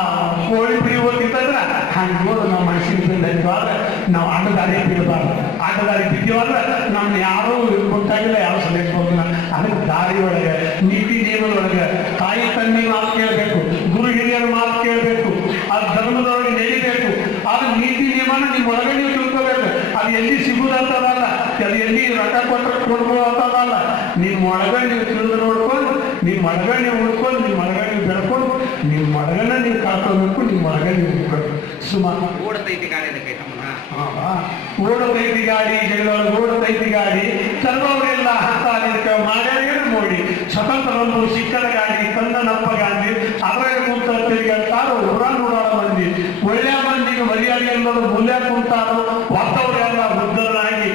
ಕೋಳಿ ಬಿಡಿ ಹೋಗಿತ್ತಂದ್ರ ಹಂಗೆ ಹೋದ ನಾವು ಮನುಷ್ಯನ ಬಿದ್ದಾದ್ರೆ ನಾವು ಅಡ್ಡದಾರಿ ಬಿಡಬಾರ್ದು. ಅಡ್ಡದಾರಿ ಬಿದ್ದೀವಂದ್ರೆ ನಮ್ಗೆ ಯಾರೂ ಗೊತ್ತಾಗಿಲ್ಲ, ಯಾವ ಸಲಹೆ ಹೋಗಿಲ್ಲ. ಅದಕ್ಕೆ ದಾರಿ ಒಳಗೆ, ನೀತಿ ನಿಯಮದೊಳಗೆ ತಾಯಿ ತಂದೆ ಮಾತು ಕೇಳಬೇಕು, ಗುರು ಹಿರಿಯರ ಮಾತು ಕೇಳಬೇಕು, ಅದು ಧರ್ಮದೊಳಗೆ ನಡೀಬೇಕು. ಅದು ನೀತಿ ನಿಯಮನ ನಿಮ್ಮ ಒಳಗೆ ನೀವು ತಿಳ್ಕೋಬೇಕು. ಅದು ಎಲ್ಲಿ ಸಿಗುದಂತದಲ್ಲ, ಅದು ಎಲ್ಲಿ ರೊಕ್ಕ ಕೊಟ್ಟರೆ ಕೊಡ್ಬೋದಂತದಲ್ಲ. ನಿಮ್ಮ ಒಳಗೆ ನೀವು ತಿಳಿದು ನೋಡ್ಕೊಂಡು, ನಿಮ್ಮ ಒಳಗೆ ನೀವು ಉಳ್ಕೊಂಡು, ನಿಮ್ಮ ಒಳಗೆ ನೀವು ಬೆಳ್ಕೊಂಡು, ನಿಮ್ಮ ಒಳಗನ್ನ ನೀವು ಕಳ್ಕೋಬೇಕು, ನಿಮ್ಮ ಒಳಗೆ ನೀವು ಉಳ್ಕೊಂಡು. ಸುಮಾರು ಓಡತೈತಿ ಗಾಡಿ ಓಡತೈತಿ ಗಾಡಿ, ಜಗಳೊಳಗೆ ಓಡತೈತಿ ಗಾಡಿ, ತರುವವರೆಲ್ಲ ಹತ್ತಾಲಿಕ ಮಾಡ್ಯಾರೇನು ಮೋಡಿ, ಸ್ವತಂತ್ರವನ್ನು ಸಿಕ್ಕದ ಗಾಡಿ ತಂದನಪ್ಪ ಗಾಂಧಿ, ಅದ್ರಾಗ ಕುಂತ ತಿರುಗಾಡ್ತಾರೋ ಊರ ನೂರಾಳ ಮಂದಿ, ಒಳ್ಳೆಯ ಮಂದಿಗೆ ಮರ್ಯಾದೆ ಅನ್ನೋದು ಮೂಲ್ಯ ಕುಂತಾರೋ, ಹೊತ್ತವರೆಲ್ಲ ಬುದ್ಧರಾಗಿ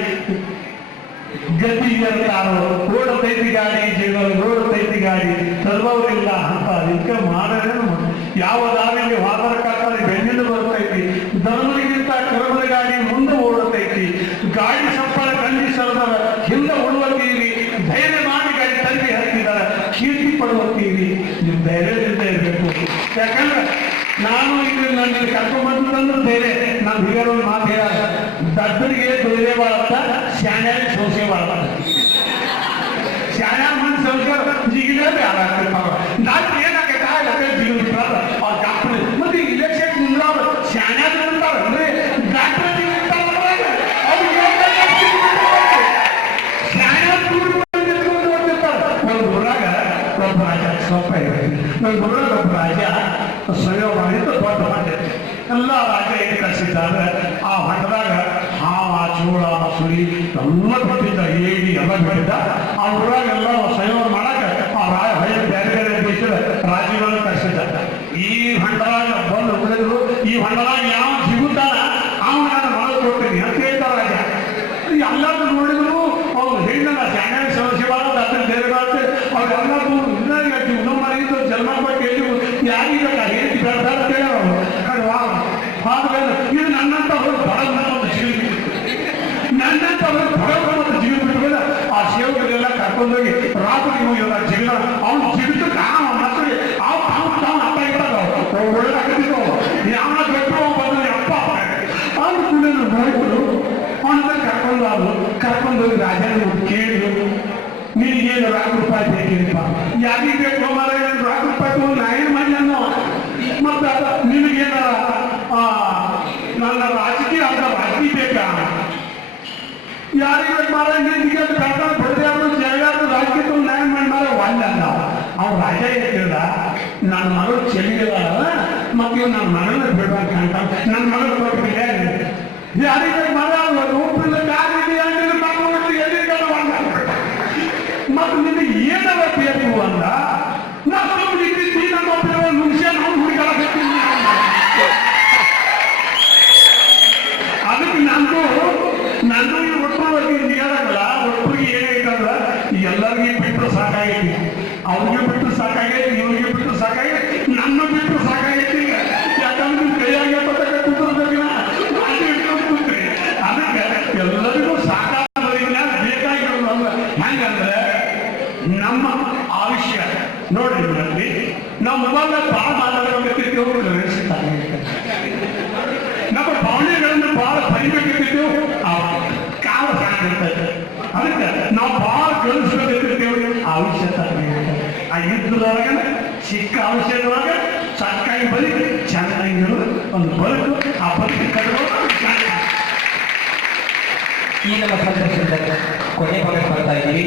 ಗತಿಗಿರ್ತಾರೋ. ಓಡತೈತಿ ಗಾಡಿ, ಜಗಳೊಳಗೆ ಓಡತೈತಿ ಗಾಡಿ, ತರುವವರೆಲ್ಲ ಹತ್ತಾಲಿಕ ಮಾಡ್ಯಾರೇನು. ಯಾವ ದಾರಿಯಲ್ಲಿ ವಾದರ ಕಾತಾರೆ ಬೆನ್ನಿಂದ ಬರ್ತೈತಿ, ಧರ್ಮಗಿಂತ ಕರ್ಮದ ಗಾಡಿ ಮುಂದೆ ಓಡತೈತಿ. ಗಾಡಿ ತಂಡಿ ಸರದರ ಹಿಂದೆ ಉಳುವತ್ತೀರಿ, ಧೈರ್ಯ ಮಾಡಿ ಗಾಡಿ ತಂಡಿ ಹಾಕಿದ್ದಾರೆ, ಕೀರ್ತಿ ಪಡುವತ್ತೀರಿ. ನೀವು ಧೈರ್ಯದಿಂದ ಇರಬೇಕು. ಯಾಕಂದ್ರೆ ನಾನು ಇಲ್ಲಿ ನನ್ನ ಕರ್ಕೊಂಡ್ಬಂದ್ರೆ ಧೈರ್ಯ. ನಮ್ಮ ಹಿರಿಯರೊಂದು ಮಾತು ಹೇಳ, ದಡ್ಡರಿಗೆ ಧೈರ್ಯ ಬಾಳತ್ತ, ಶಾಣ್ಯಾರಿಗೆ ಸೋಸೆ ಬಾಳತ್ತ. ಶಾಣ್ಯ ಮಂದಿ ಸಂಸ್ಕಾರ ಜಿಗಿಲೇ ಬೇಡ ಡಾಕ್ಟರ್ ಏನಾಗತ್ತೆ ಜಿಗಿದ ಅವ್ರ ಡಾಕ್ಟರ್ ಮತ್ತೆ ಇಲೆಕ್ಷನ್ ನಿಂದ್ರಾವ ಶಾಣ್ಯಾಗ ನಿಂತಾವ ಅಂದ್ರೆ ಡಾಕ್ಟರ್ ಒಂದು ಊರಾಗ ಒಬ್ಬ ರಾಜ ಸ್ವಲ್ಪ ಇರುತ್ತೆ. ಒಂದು ಊರಾಗ ಒಬ್ಬ ರಾಜ ಸಂಯೋಗ ಮಾಡಿದ್ದು ದೊಡ್ಡ ಹೊಟ್ಟೆ. ಎಲ್ಲ ರಾಜ ಏನು ಕಳಿಸಿದ್ದಾರೆ, ಆ ಹೊಟ್ಟದಾಗ ಹಾವ ಚೂಳ ಸುಳಿ ಎಲ್ಲ ಬಿಟ್ಟಿದ್ದ, ಏಡಿ ಎಲ್ಲ ಬಿಟ್ಟಿದ್ದ. ಆ ಊರಾಗೆಲ್ಲ ಸಂಯೋಗ ಮಾಡಕ ಆ ಬೇರೆ ಬೇರೆ ದೇಶದ ರಾಜ್ಯಗಳನ್ನು ಕಳಿಸಿದ್ದ. ಈ ಹೊಂಡದಾಗ ಬಂದು ಉಳಿದ್ರು, ಈ ಹೊಂಡದಾಗ ಯಾವ ಸಿಗುತ್ತಾನ ಅವನು ನಾನು ಮಗಳು ಕೊಡ್ತೀನಿ ಅಂತ ಹೇಳ್ತಾರ ರಾಜ. ಎಲ್ಲರೂ ನೋಡಿದ್ರು ಅವ್ರು ಹೇಳಿದ ಶಾಣ್ಯಾಗ ಸಮಸ್ಯೆ ಬಾಳ ಅದನ್ನ ಬೇರೆ ಬಾಳ್ತೆ ಅವ್ರೆಲ್ಲರೂ ಇನ್ನೂ ಮಾಡಿದ್ದು ಜನ್ಮ ಬಗ್ಗೆ ಯಾರೀಗ ಹೇಳ್ತಿ ಬೇಡ ಅಂತ ಹೇಳೋರು ಕಡ್ವಾ. ಆದ್ಮೇಲೆ ಇದು ನನ್ನಂತವರು ಬಡದ ಒಂದು ಜೀವಿ, ನನ್ನಂತವರು ಬಡದ ಒಂದು ಜೀವಿ ಬಿಟ್ಮೇಲೆ ಆ ಸೇವಕರೆಲ್ಲ ಕರ್ಕೊಂಡೋಗಿ ರಾತ್ರಿ ಹೋಗಿಲ್ಲ ಜಿಲ್ಲ ಅವ್ನು ಜಿಡಿದು ಮಕ್ಕಳಿಗೆ ತಾವು ಅಪ್ಪ ಇರ್ತಾರ ಒಳ್ಳೆ ಹಾಕತಿದ್ರು. ಯಾವ ಬೆಟ್ಟರು ಬಂದ್ರೆ ಅಪ್ಪ ಅವ್ನು ಕೂಡ ನೋಡಿದ್ರು ಅವನ ಕರ್ಕೊಂಡೋಗಿ ರಾಜನ ಕೇಳಿದ್ರು, ನಿನಗೇನು ₹1,00,000 ಬೇಕಿರಪ್ಪ? ಯಾರಿಗೆ ಬೇಕು ಮಾರ? ₹1,00,000 ನಾ ಏನು ಮಾಡಿ ಅನ್ನೋ. ಮತ್ತ ನಿನಗೇನಾರ ನನ್ನ ರಾಜಕೀಯ ಬೇಕಾ? ಯಾರಿಗೆ ಮಾರ? ನಿನ್ಗೆ ಕರ್ಕೊಂಡು ಬಡ್ದೆ ಅವರು ಜಗಳ ರಾಜಕೀಯ ನ್ಯಾಯ ಮಾಡಿ ಮಾರ ಒಳ್ಳೆ ಅಂದ. ಅವ್ನು ರಾಜ ಹೇಳ್ತಿಲ್ಲ, ನನ್ನ ಮಗಳು ಚೆಲ್ಲಿಲ್ಲ ಮತ್ತೆ ಇವ್ ನನ್ನ ಮಗಳನ್ನ ಬಿಡ್ಬೇಕು ಅಂತ ನನ್ನ ಮಗಳು ಕೊಟ್ಟಿಲ್ಲ. ಯಾರಿಗೆ ಮರ ಉಪ್ಪಿನ ಕಾಲಿಗೆ ಮತ್ತು ನಿನಗೆ ಏನವ ಬೇಕು ಅಂದ. ನಮ್ಮ ನಿಮಿಷ ನಾವು ಹುಡುಗಾಡ್ತೀನಿ. ಅದಕ್ಕೆ ನಂದು ಈ ಒಟ್ಟುವರೆಗೆ ನೀಡಲ್ಲ. ಒಟ್ಟಿಗೆ ಏನಾಯ್ತಂದ್ರ ಎಲ್ಲರಿಗೂ ಬಿಟ್ಟರು ಸಾಕಾಗೈತಿ, ಅವ್ರಿಗೆ ಬಿಟ್ಟರು ಸಾಕಾಗೈತಿ, ಇವ್ರಿಗೆ ಬಿಟ್ಟರು ಸಾಕಾಗೈತಿ, ನನ್ನ ಬಿಟ್ಟರು ಸಾಕಾಗೈತಿ. ಯಾಕಂದ್ರೆ ಕೈಯಾಗೆ ಕುದುರ್ಬೇಕಿಲ್ಲ ಅದಕ್ಕೆ ಎಲ್ಲರಿಗೂ ಸಾಕಾಗೋದಿಲ್ಲ, ಬೇಕಾಗಿರೋದು ಹೆಂಗಂದ್ರೆ ನಮ್ಮ ಆಯುಷ್ಯ ನೋಡ್ರಿ. ನಾವು ಮೊಬೈಲ್ ಭಾಳ ಮಾತಾಡಬೇಕಿದ್ದೇವೆ, ನಮ್ಮ ಭಾವನೆಗಳನ್ನು ಭಾಳ ಬರಿಬೇಕಿದ್ದೇವೆ, ಕಾಲ ಸಾಕಿರ್ತೈತೆ. ಅದಕ್ಕೆ ನಾವು ಭಾಳ ಗಳಿಸ್ಬೇಕಿದ್ದೇವೆ, ಆಯುಷ್ಯ ಸಾಕಿರ್ತೈತೆ. ಆ ಯುದ್ಧದೊಳಗ ಚಿಕ್ಕ ಆಯುಷ್ಯದೊಳಗೆ ಚಕ್ಕಾಗಿ ಬದುಕಿ ಚೆನ್ನಾಗಿರೋ ಒಂದು ಬದುಕು, ಆ ಬದುಕು ಕಟ್ಟೋದು. ಈ ನಮ್ಮ ಸಂದರ್ಶನದ ಕೊನೆ ಭಾಗಕ್ಕೆ ಬರ್ತಾ ಇದ್ದೀವಿ.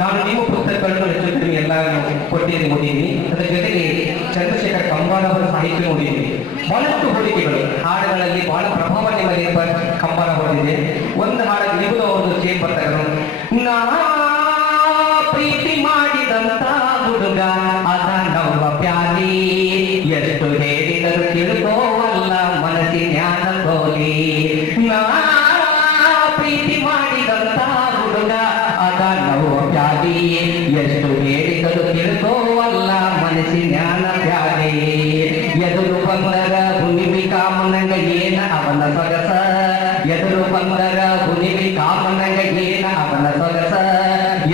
ನಾನು ನಿಮ್ಮ ಪುಸ್ತಕಗಳನ್ನು ಹೆಚ್ಚು ಕಡಿಮೆ ಎಲ್ಲ ಕೊಟ್ಟಿದ್ದು ಓದಿದ್ದೀನಿ. ಅದರ ಜೊತೆಗೆ ಚಂದ್ರಶೇಖರ್ ಕಂಬಾರ ಅವರ ಸಾಹಿತ್ಯ ಓದಿದ್ದೀನಿ. ಬಹಳಷ್ಟು ಹೋಲಿಕೆಗಳು ಹಾಡುಗಳಲ್ಲಿ ಬಹಳ ಪ್ರಭಾವ ನಿಮ್ಮಲ್ಲಿ ಕಂಬಾರ ಓದಿದೆ. ಒಂದು ಹಾಡು ನಿಗುದ ಒಂದು ಚೇಪ್ ಬರ್ತಾರೆ, ನಾ ಪ್ರೀತಿ ಮಾಡಿದಂತ ಹುಡುಗ ಅದ ನಮ್ಮ ಪ್ಯಾಲಿ, ಎಷ್ಟು ಹೇಳಿದರು ತಿಳ್ಕೋವಲ್ಲ ಮನಸ್ಸಿನ್ಯಾನ ಗೋಲಿ. ನಾ ಪ್ರೀತಿ ಮಾಡಿದಂತ ಹುಡುಗ ಅದ ನಾವು ಪ್ಯಾಲಿ, ಎಷ್ಟು ಹೇಳಿದರು ತಿಳ್ಕೋವಲ್ಲ ಮನಸ್ಸಿನ್ಯಾನ ಪ್ಯಾಲಿ. ಎದುರು ಬಂದರ ಹುನಿವಿ ಕಾಮನಂಗ ಏನ ಅವನ ಸೊಗಸ, ಎದುರು ಬಂದರ ಹುನಿವಿ ಕಾಮನಂಗ ಏನ ಅವನ ಸೊಗಸ.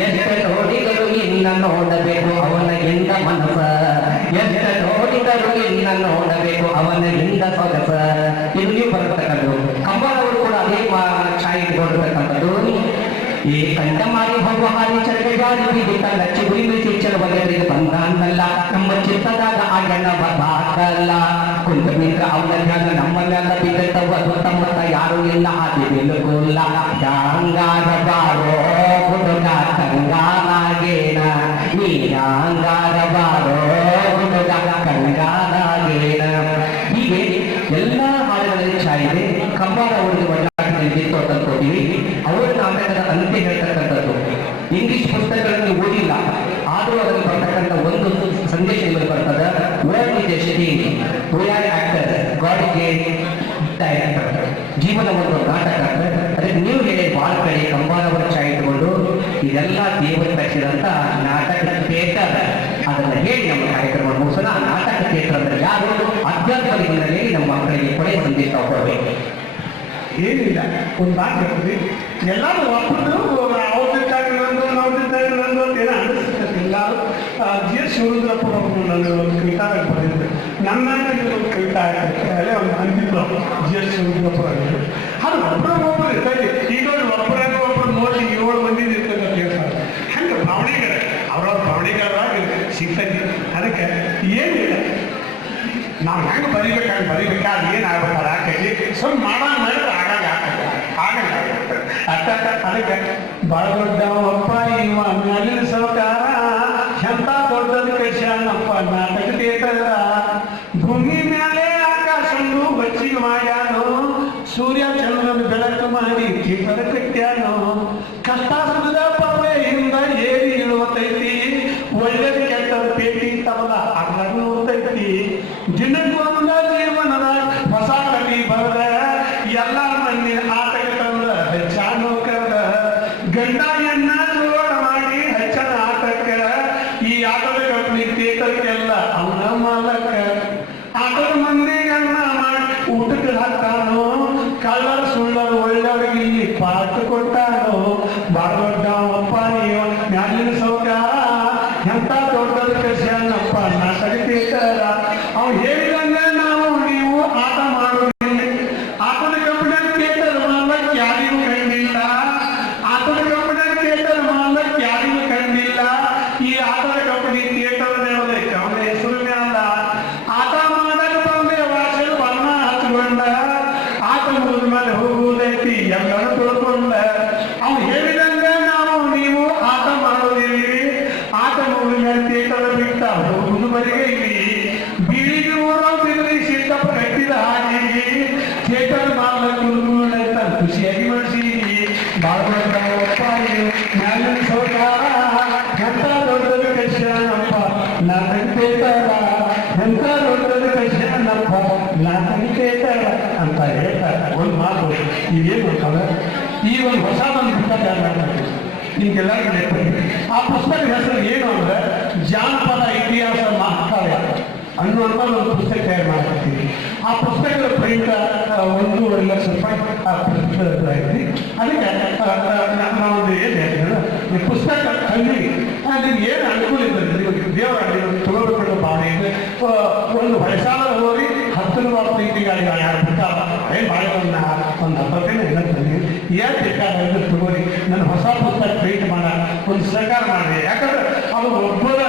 ಎಷ್ಟು ನೋಡಿದರು ಇನ್ನ ನೋಡಬೇಕು ಅವನ ಇಂದ ಮನಸ, ಎಷ್ಟು ನೋಡಿದರು ಇನ್ನ ನೋಡಬೇಕು ಅವನ ಇಂದ ಸೊಗಸ. ಇದು ನೀವು ಬರತಕ್ಕದ್ದು. ಕಂಬಾರವರು ಕೂಡ ಅದೇ ಛಾಯೆ ಇಟ್ಕೊಂಡಿರ್ತಕ್ಕಂಥದ್ದು. ಈ ಕಂಠ ಮಾರಿ ಹೋಗುವ ಹಾರಿ ಚರಗಾಡಿ ಬೀದಿತ ಲಚ್ಚಿ ಗುರಿ ಶಿಕ್ಷಣ ಬಗೆಗಳಿಗೆ ಬಂದ ಅನ್ನಲ್ಲ. ನಮ್ಮ ಚಿತ್ತದಾಗ ಆಗಣ್ಣ ಬಾಕಲ್ಲ ಕುಂತ ಮಿತ್ರ ಅವನ ಜ್ಞಾನ ನಮ್ಮ ಮ್ಯಾಲ ಬಿದ್ದವ ಸುತ್ತಮುತ್ತ ಯಾರು ಇಲ್ಲ ಆದಿ ಬಿಲುಗುಲ್ಲ. ಯಾಂಗಾರ ಬಾರೋ ಹುಡುಗ ಕಂಗಾನಾಗೇನ, ನೀ ಯಾಂಗಾರ ಬಾರೋ ಹುಡುಗ ಕಂಗಾನಾಗೇನ. ಹೀಗೆ ಎಲ್ಲ ಹಾಡುಗಳಲ್ಲಿ ಛಾಯಿದೆ. ಕಂಬಾರ ಅವರಿಗೆ ಒಳ್ಳಾಟದಲ್ಲಿ ತೋಟಲ್ಕೋತೀವಿ. ಅವರ ನಾಟಕದ ಅಂತ್ಯ ಹೇಳ್ತಕ್ಕಂಥದ್ದು. ಇಂಗ್ಲಿಷ್ ಪುಸ್ತಕಗಳನ್ನು ಓದಿಲ್ಲ, ಆದರೂ ಅದರಲ್ಲಿ ಬರ್ತಕ್ಕಂಥ ಒಂದು ಸಂದೇಶ ನಿಮಗೆ ಬರ್ತದೆ. World is A stage, we are actors, god is A director. ಜೀವನ ಒಂದು ನಾಟಕ. ಅದಕ್ಕೆ ನೀವು ಹೇಳಿ ಭಾಳ ಕಡೆ ಕಂಬಾರವರ ಛಾಯೆ ಇಟ್ಟುಕೊಂಡು ಇದೆಲ್ಲ ದೇವರು ಕಟ್ಟಿದಂತ ನಾಟಕ ಥಿಯೇಟರ್ ಅದನ್ನ ಹೇಳಿ ನಮ್ಮ ಕಾರ್ಯಕ್ರಮ ಮುಗಿಸೋಣ. ನಾಟಕ ಥಿಯೇಟರ್ ಅಂದ್ರೆ ಯಾರು? ಅಧ್ಯಾತ್ಮದ ಹಿನ್ನೆಲೆಯಲ್ಲಿ ನಮ್ಮ ಮಕ್ಕಳಿಗೆ ಕೊನೆಯ ಸಂದೇಶ ಕೊಡಬೇಕು. ಏನಿಲ್ಲ, ಒಂದು ಮಾತು ಹೇಳ್ತೀವಿ. ಎಲ್ಲರೂ ಒಬ್ಬರು ಅವ್ರದಿದ್ದಾಗ ನಂದು ನಾವ್ದಿದ್ದಾಗ ನಂದು ಅಂತ ಏನೋ ಅನಿಸ್ತದೆ. ಎಲ್ಲರೂ ಜಿ ಎಸ್ ಶಿವರುದ್ರಪ್ಪ ನನಗೆ ಒಂದು ಕವಿತಾ ಬರೆದಿದ್ದೆ. ನನ್ನ ಒಂದು ಕವಿತಾ ಅಲ್ಲೇ ಒಂದು ಅಂದಿದ್ರು ಜಿ ಎಸ್ ಶಿವರುದ್ರಪ್ಪ ಆಗಿದ್ರು. ಅದು ಒಬ್ಬರೊಬ್ಬರು ಇರ್ತದೆ. ಈಗ ಒಬ್ಬರಾಗ ಒಬ್ಬರು ನೋಡಿ 7 ಮಂದಿ ಇರ್ತದೆ ಅಂತ ಹೇಳ್ತಾರೆ. ಹಂಗೆ ಭಾವನೆಗಳು ಅವ್ರವ್ರ ಭಾವನೆಗಳಾಗಿ ಸಿಗ್ತದೆ. ಅದಕ್ಕೆ ಏನಿಲ್ಲ, ನಾವು ಹೆಂಗೆ ಬರಿಬೇಕಾಗಿ ಬರಿಬೇಕಾದ್ರೆ ಏನಾಗ್ಬೇಕಲ್ಲ ಹಾಕಿ ಸ್ವಲ್ಪ ಮಾಡೋಣ ಮಾಡಿದ್ರೆ ಆಗಲ್ಲ ಆಗಲ್ಲ ಅದಕ್ಕೆ ಭಾಳ ದೊಡ್ಡವಪ್ಪ ಇವ ಮ್ಯಾಲಿನ ಸೌಕಾರ ಎಂತ ದೊಡ್ಡದ ಕಳ್ಸ್ಯಾನಪ್ಪ ನಾಟಕ ಥಿಯೇಟರ್. ಭೂಮಿ ಮೇಲೆ ಆಕಾಶವನ್ನು ಬಚ್ಚಿಗೆ ಮಾಡ್ಯಾನು, ಸೂರ್ಯ ಚಂದ್ರನ ಬೆಳಕು ಮಾಡಿ ಥಿಯೇಟರ್ ಕಟ್ಟ್ಯಾನು. ಕಷ್ಟ ಸುಖದ ಪರ್ವೆಯಿಂದ ಏರಿ ಇಳುವತೈತಿ, ಒಳ್ಳೆದ ಕೆಟ್ಟ ಪೇಟಿ ತಮದ ಅಗ್ಲ ನೋಡ್ತೈತಿ. ದಿನಕ್ಕೊಂದ ಜೀವನದ ಹೊಸ ಕಟಿ ಬರದ, ಎಲ್ಲ ಮಂದಿ ಆಟಕ ತಂದ ಹೆಚ್ಚಾನು ಕರೆದ. ಗಂಡ ಎನ್ನ ಜೋಡ ಮಾಡಿ ಹೆಚ್ಚನ ಆಟಕ್ಕ, ಈ ಆಟದ ಕಂಪನಿ ಥಿಯೇಟರ್ಗೆಲ್ಲ ಅವನ ಮಾಲಕ. ಆಟದ ಮಂದಿಗನ್ನ ಮಾಡಿ ಊಟಕ್ಕೆ ಹಾಕ್ತಾನೋ, ಕಳ್ಳರ ಸುಳ್ಳರು ಒಳ್ಳೆಯವರಿಗೆ ಇಲ್ಲಿ ಪಾಠ ಕೊಟ್ಟಾನೋ. ಬಾಳ ದೊಡ್ಡವಪ್ಪ ನೀವು ಮ್ಯಾಲಿನ ಸೌಕಾರ ಎಂತ ದೊಡ್ಡದ ಕಳ್ಸ್ಯಾನಪ್ಪ ನಾಟಕ ಥಿಯೇಟರ್. ಅವ್ನು ಹೇಳಿದಂಗ ನಾವು ನೀವು ಆಟ ಮಾಡೋದಿಲ್ಲ. ಆಟದ ಕಂಪನಿ ಥಿಯೇಟರ್ ಮಾಡ್ಲಕ್ಕೆ ಯಾರಿಗೂ ಕಂಡಿಲ್ಲ, ಆಟದ ಕಂಪನಿ ಥಿಯೇಟರ್ ಮಾಡ್ಲಕ್ಕೆ ಯಾರಿಗೂ ಕಂಡಿಲ್ಲ. ಈ ಆಟದ ಕಂಪನಿ ಥಿಯೇಟರ್ ಹೇಳೋದಕ್ಕೆ ಅವನ ಹೆಸರು ಮ್ಯಾಲ ಆಟ ಮಾಡಕ್ಕೆ ಬಂದೆ ವಾಸೆ ಬಣ್ಣ ಹಚ್ಕೊಂಡ, ಆಟ ಮುಗಿದ ಮೇಲೆ ಹೋಗುವುದೈತಿ ಎಲ್ಲರೂ ತಿಳ್ಕೊಂಡ. ಅವ್ನು ಹೇಳಿದಂಗ ನಾವು ನೀವು ಆಟ ಮಾಡೋದಿರಿ, ಆಟ ಮುಗಿದ ಮೇಲೆ ಥಿಯೇಟರ್ ಬಿಟ್ಟ ಹೋಗುದು ಬರಿಗೆ ಇಲ್ಲಿ. ಬೀಳಿಗೆ ಊರೋಗಿದ್ರಿ ಸಿದ್ದಪ್ಪ ಕಟ್ಟಿದ ಹಾಗೆ ಥಿಯೇಟರ್ ಮಾಡ್ಲಕ್ಕ ಖುಷಿಯಾಗಿ ಮಾಡಿಸಿರಿ. ಭಾಳ ದೊಡ್ಡವಪ್ಪ ಮ್ಯಾಲಿನ ಸೌಕಾರ ಎಂತ ದೊಡ್ಡದು ಕಳ್ಸ್ಯಾನಪ್ಪ ನಾಟಕ ಥಿಯೇಟರ್, ಎಂತ ದೊಡ್ಡದು ಕಳ್ಸ್ಯಾನಪ್ಪ ನಾಟಕ ಥಿಯೇಟರ್ ಅಂತ ಹೇಳ್ತಾರೆ. ಒಂದು ಮಾತು ಈಗೇನು ಅಂತಂದ್ರೆ ಈ ಒಂದು ಹೊಸ ಒಂದು ಪುಸ್ತಕ ಯಾರು ಮಾಡ್ತಾರೆ ನಿಮ್ಗೆಲ್ಲರಿಗೂ ಆ ಪುಸ್ತಕದ ಹೆಸರು ಏನು ಅಂದ್ರೆ ಜಾನಪದ ಇತಿಹಾಸ ಮಹಾಕಾವ್ಯ ಅನ್ನುವಂಥ ಒಂದು ಪುಸ್ತಕ ತಯಾರು ಮಾಡ್ತಿರ್ತೀವಿ. ಆ ಪುಸ್ತಕದ ಪ್ರಿಂಟ್ 1.5 ಲಕ್ಷ ರೂಪಾಯಿ ಐತಿ. ಅದಕ್ಕೆ ನಾವೊಂದು ಏನು ಹೇಳ್ತೀವಿ, ಈ ಪುಸ್ತಕ ಅಲ್ಲಿ ನಿಮ್ಗೆ ಏನು ಅನುಕೂಲ ಇರ್ತದೆ ನಿಮಗೆ ದೇವರ ತಗೋಬೇಕು ಭಾವನೆ ಇದೆ. ಒಂದು ವಯಸ್ಸಾದ ಹೋಗಿ 10-20 ಯಾರು ಬಿಟ್ಟಾರ ಏನು ಭಾಳ ಒಂದು 10 ಹೇಳ್ತೀನಿ ಏನು ಬೇಕಾದ್ರೆ ತಗೋರಿ. ನನ್ನ ಹೊಸ ಪುಸ್ತಕ ಪ್ರಿಂಟ್ ಮಾಡ ಒಂದು ಸಹಕಾರ ಮಾಡಿದೆ. ಯಾಕಂದ್ರೆ ಅದು ಒಬ್ಬರ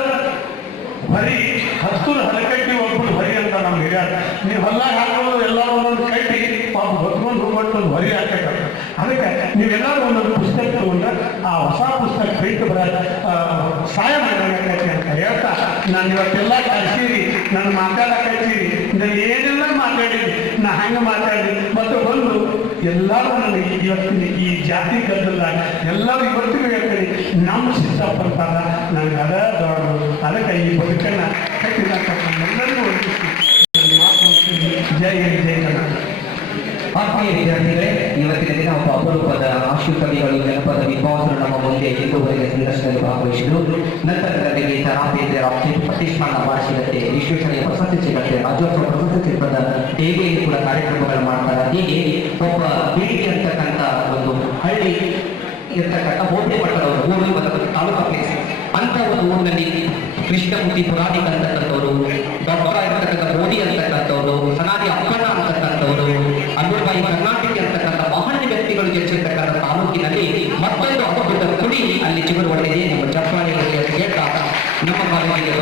ಬರೀ 10 ಹಲಕಟ್ಟಿ ಒಬ್ಬರು ಹೊರಿ ಅಂತ ನಮ್ಗೆ ಹೇಳ್ಯಾರ. ನೀವು ಹೊಲ್ಲಾಗ ಹಾಕೋದು ಎಲ್ಲರೂ ಒಂದೊಂದು ಕಟ್ಟಿ ಪಾಪ ಹೊತ್ಕೊಂಡು ಹೋಗ್ಬಿಟ್ಟು ಒಂದು ಹೊರಿ ಹಾಕಬೇಕು. ಅದಕ್ಕೆ ನೀವೆಲ್ಲರೂ ಒಂದೊಂದು ಪುಸ್ತಕ ತಗೊಂಡ್ರೆ ಆ ಹೊಸ ಪುಸ್ತಕ ಪ್ರಿಂಟ್ ಬರ ಸಹಾಯ ಮಾಡಬೇಕಾಗತ್ತೆ ಅಂತ ಹೇಳ್ತಾ ನಾನು ಇವತ್ತೆಲ್ಲ ಕಳಿಸಿರಿ, ನಾನು ಮಾತಾಡಕತ್ತೀರಿ, ನಾನು ಏನೆಲ್ಲ ಮಾತಾಡಿರಿ, ನಾ ಹಂಗೆ ಮಾತಾಡಿ ಮತ್ತು ಒಂದು ಎಲ್ಲರೂ ನನಗೆ ಇವತ್ತಿನ ಈ ಜಾತಿ ಗದ್ದಲ ಎಲ್ಲರೂ ಇವತ್ತಿಗೂ ಹೇಳ್ತೀನಿ ನಮ್ಮ ಸಿದ್ದಪ್ಪ ಅಂತಾರ ನನಗೆ ಅದ ದೊಡ್ಡದು. ಅದಕ್ಕೆ ಈ ಬದುಕನ್ನ ಕಟ್ಟಿದಂತ ಎಲ್ಲರಿಗೂ ನನ್ನ ಮಾತು ಜೈ ಹಿಂದ್ ಜೈ ಕರ್ನಾಟಕ. ಆತ್ಮೀಯ ವಿದ್ಯಾರ್ಥಿಗಳೇ, ಇವತ್ತಿನ ದಿನ ಒಬ್ಬ ಅಪರೂಪದ ಆಶುಕವಿಗಳು ಜನಪದ ವಿದ್ವಾಂಸರು ನಮ್ಮ ಮುಂದೆ ಇದುವರೆಗೆ ಸಂದರ್ಶನದಲ್ಲಿ ಭಾಗವಹಿಸಿದರು. ನಂತರದಲ್ಲಿ ತರಾಪೇಂದ್ರ ಪ್ರತಿಷ್ಠಾನ ವಾರ್ಷಿಕತೆ, ವಿಶ್ವೇಶ್ವರಯ್ಯ ಪ್ರಶಸ್ತಿ ಸಿಗತ್ತೆ, ರಾಜ್ಯೋತ್ಸವ ಪ್ರಶಸ್ತಿ ಸಿಗ್ತದ, ಹೇಗೆ ಕೂಡ ಕಾರ್ಯಕ್ರಮಗಳು ಮಾಡ್ತಾರೆ. ಹೀಗೆ ಒಬ್ಬ ಬೀಳಿಗೆ ಅಂತಕ್ಕಂಥ ಒಂದು ಹಳ್ಳಿ ಇರ್ತಕ್ಕಂಥ ಹೋಬಳಿ ಮಟ್ಟದವರು ಊರು ತಾಲೂಕಾ ಪ್ಲೇಸ್ ಅಂತ ಒಂದು ಊರಿನಲ್ಲಿ ಕೃಷ್ಣಮೂರ್ತಿ ಪುರಾಣಿಕ ಅಂತಕ್ಕಂಥವ್ರು, ಡಾಕ್ಟರ್ ಆಗಿರ್ತಕ್ಕಂಥ ಮೋದಿ ಅಂತಕ್ಕಂಥವ್ರು, ಸನಾದಿ ಅಪ್ಪಣ್ಣ ಅಂತಕ್ಕಂಥವ್ರು, ಅಮೃತಬಾಯಿ ಕರ್ನಾಟಕ ಅಂತಕ್ಕಂಥ ಮಹಾನ್ ವ್ಯಕ್ತಿಗಳು ಜನಿಸಿರ್ತಕ್ಕಂಥ ತಾಲೂಕಿನಲ್ಲಿ ಮತ್ತೊಂದು ಅದ್ಭುತ ಕುಡಿ ಅಲ್ಲಿ ಚಿಗುರುಗೊಂಡಿದೆ. ನಿಮ್ಮ ಚಪ್ಪಾಳೆಗಳಿಗೆ ಕೇಳ್ತಾಗ ನಮ್ಮ ಕಾಲೇಜಿಗೆ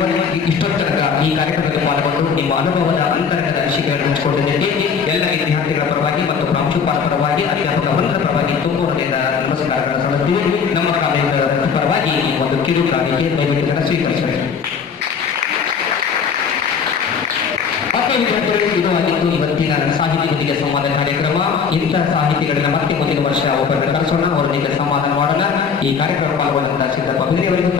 ಬಂದು ಇಷ್ಟೊತ್ತನಕ ಈ ಕಾರ್ಯಕ್ರಮದಲ್ಲಿ ಪಾಲ್ಗೊಂಡು ನಿಮ್ಮ ಅನುಭವದ ಅಂತರ್ಗತ ವಿಷಯಗಳನ್ನು ಹಂಚಿಕೊಂಡಿದ್ದೇನೆ. ಎಲ್ಲ ವಿದ್ಯಾರ್ಥಿಗಳ ಪರವಾಗಿ ಮತ್ತು ಪ್ರಾಂಶುಪಾಲ ಪರವಾಗಿ ಅಧ್ಯಾಪಕ ವೃಂದದ ಪರವಾಗಿ ತುಂಬುವುದರಿಂದ ನಮಸ್ಕಾರಗಳನ್ನು ಸಲ್ಲಿಸ್ತೀವಿ. ನಮ್ಮ ಕಾಲೇಜಿನ ಪರವಾಗಿ ಒಂದು ಕಿರು ಕಾಣಿಕೆ ದಯವಿಟ್ಟು ಸ್ವೀಕರಿಸಬೇಕು. ಇದು ಆಗಿತ್ತು ಇವತ್ತಿನ ಸಾಹಿತಿಯೊಂದಿಗೆ ಸಂವಾದ ಕಾರ್ಯಕ್ರಮ. ಇಂತಹ ಸಾಹಿತಿಗಳನ್ನ ಮತ್ತೆ ಮುಂದಿನ ವರ್ಷ ಒಬ್ಬರನ್ನು ಕರೆಸೋಣ, ಅವರೊಂದಿಗೆ ಸಂವಾದ ಮಾಡೋಣ. ಈ ಕಾರ್ಯಕ್ರಮ ಪಾಲ್ಗೊಂಡಂತಹ ಸಿದ್ದಪ್ಪ ಅವರಿಗೂ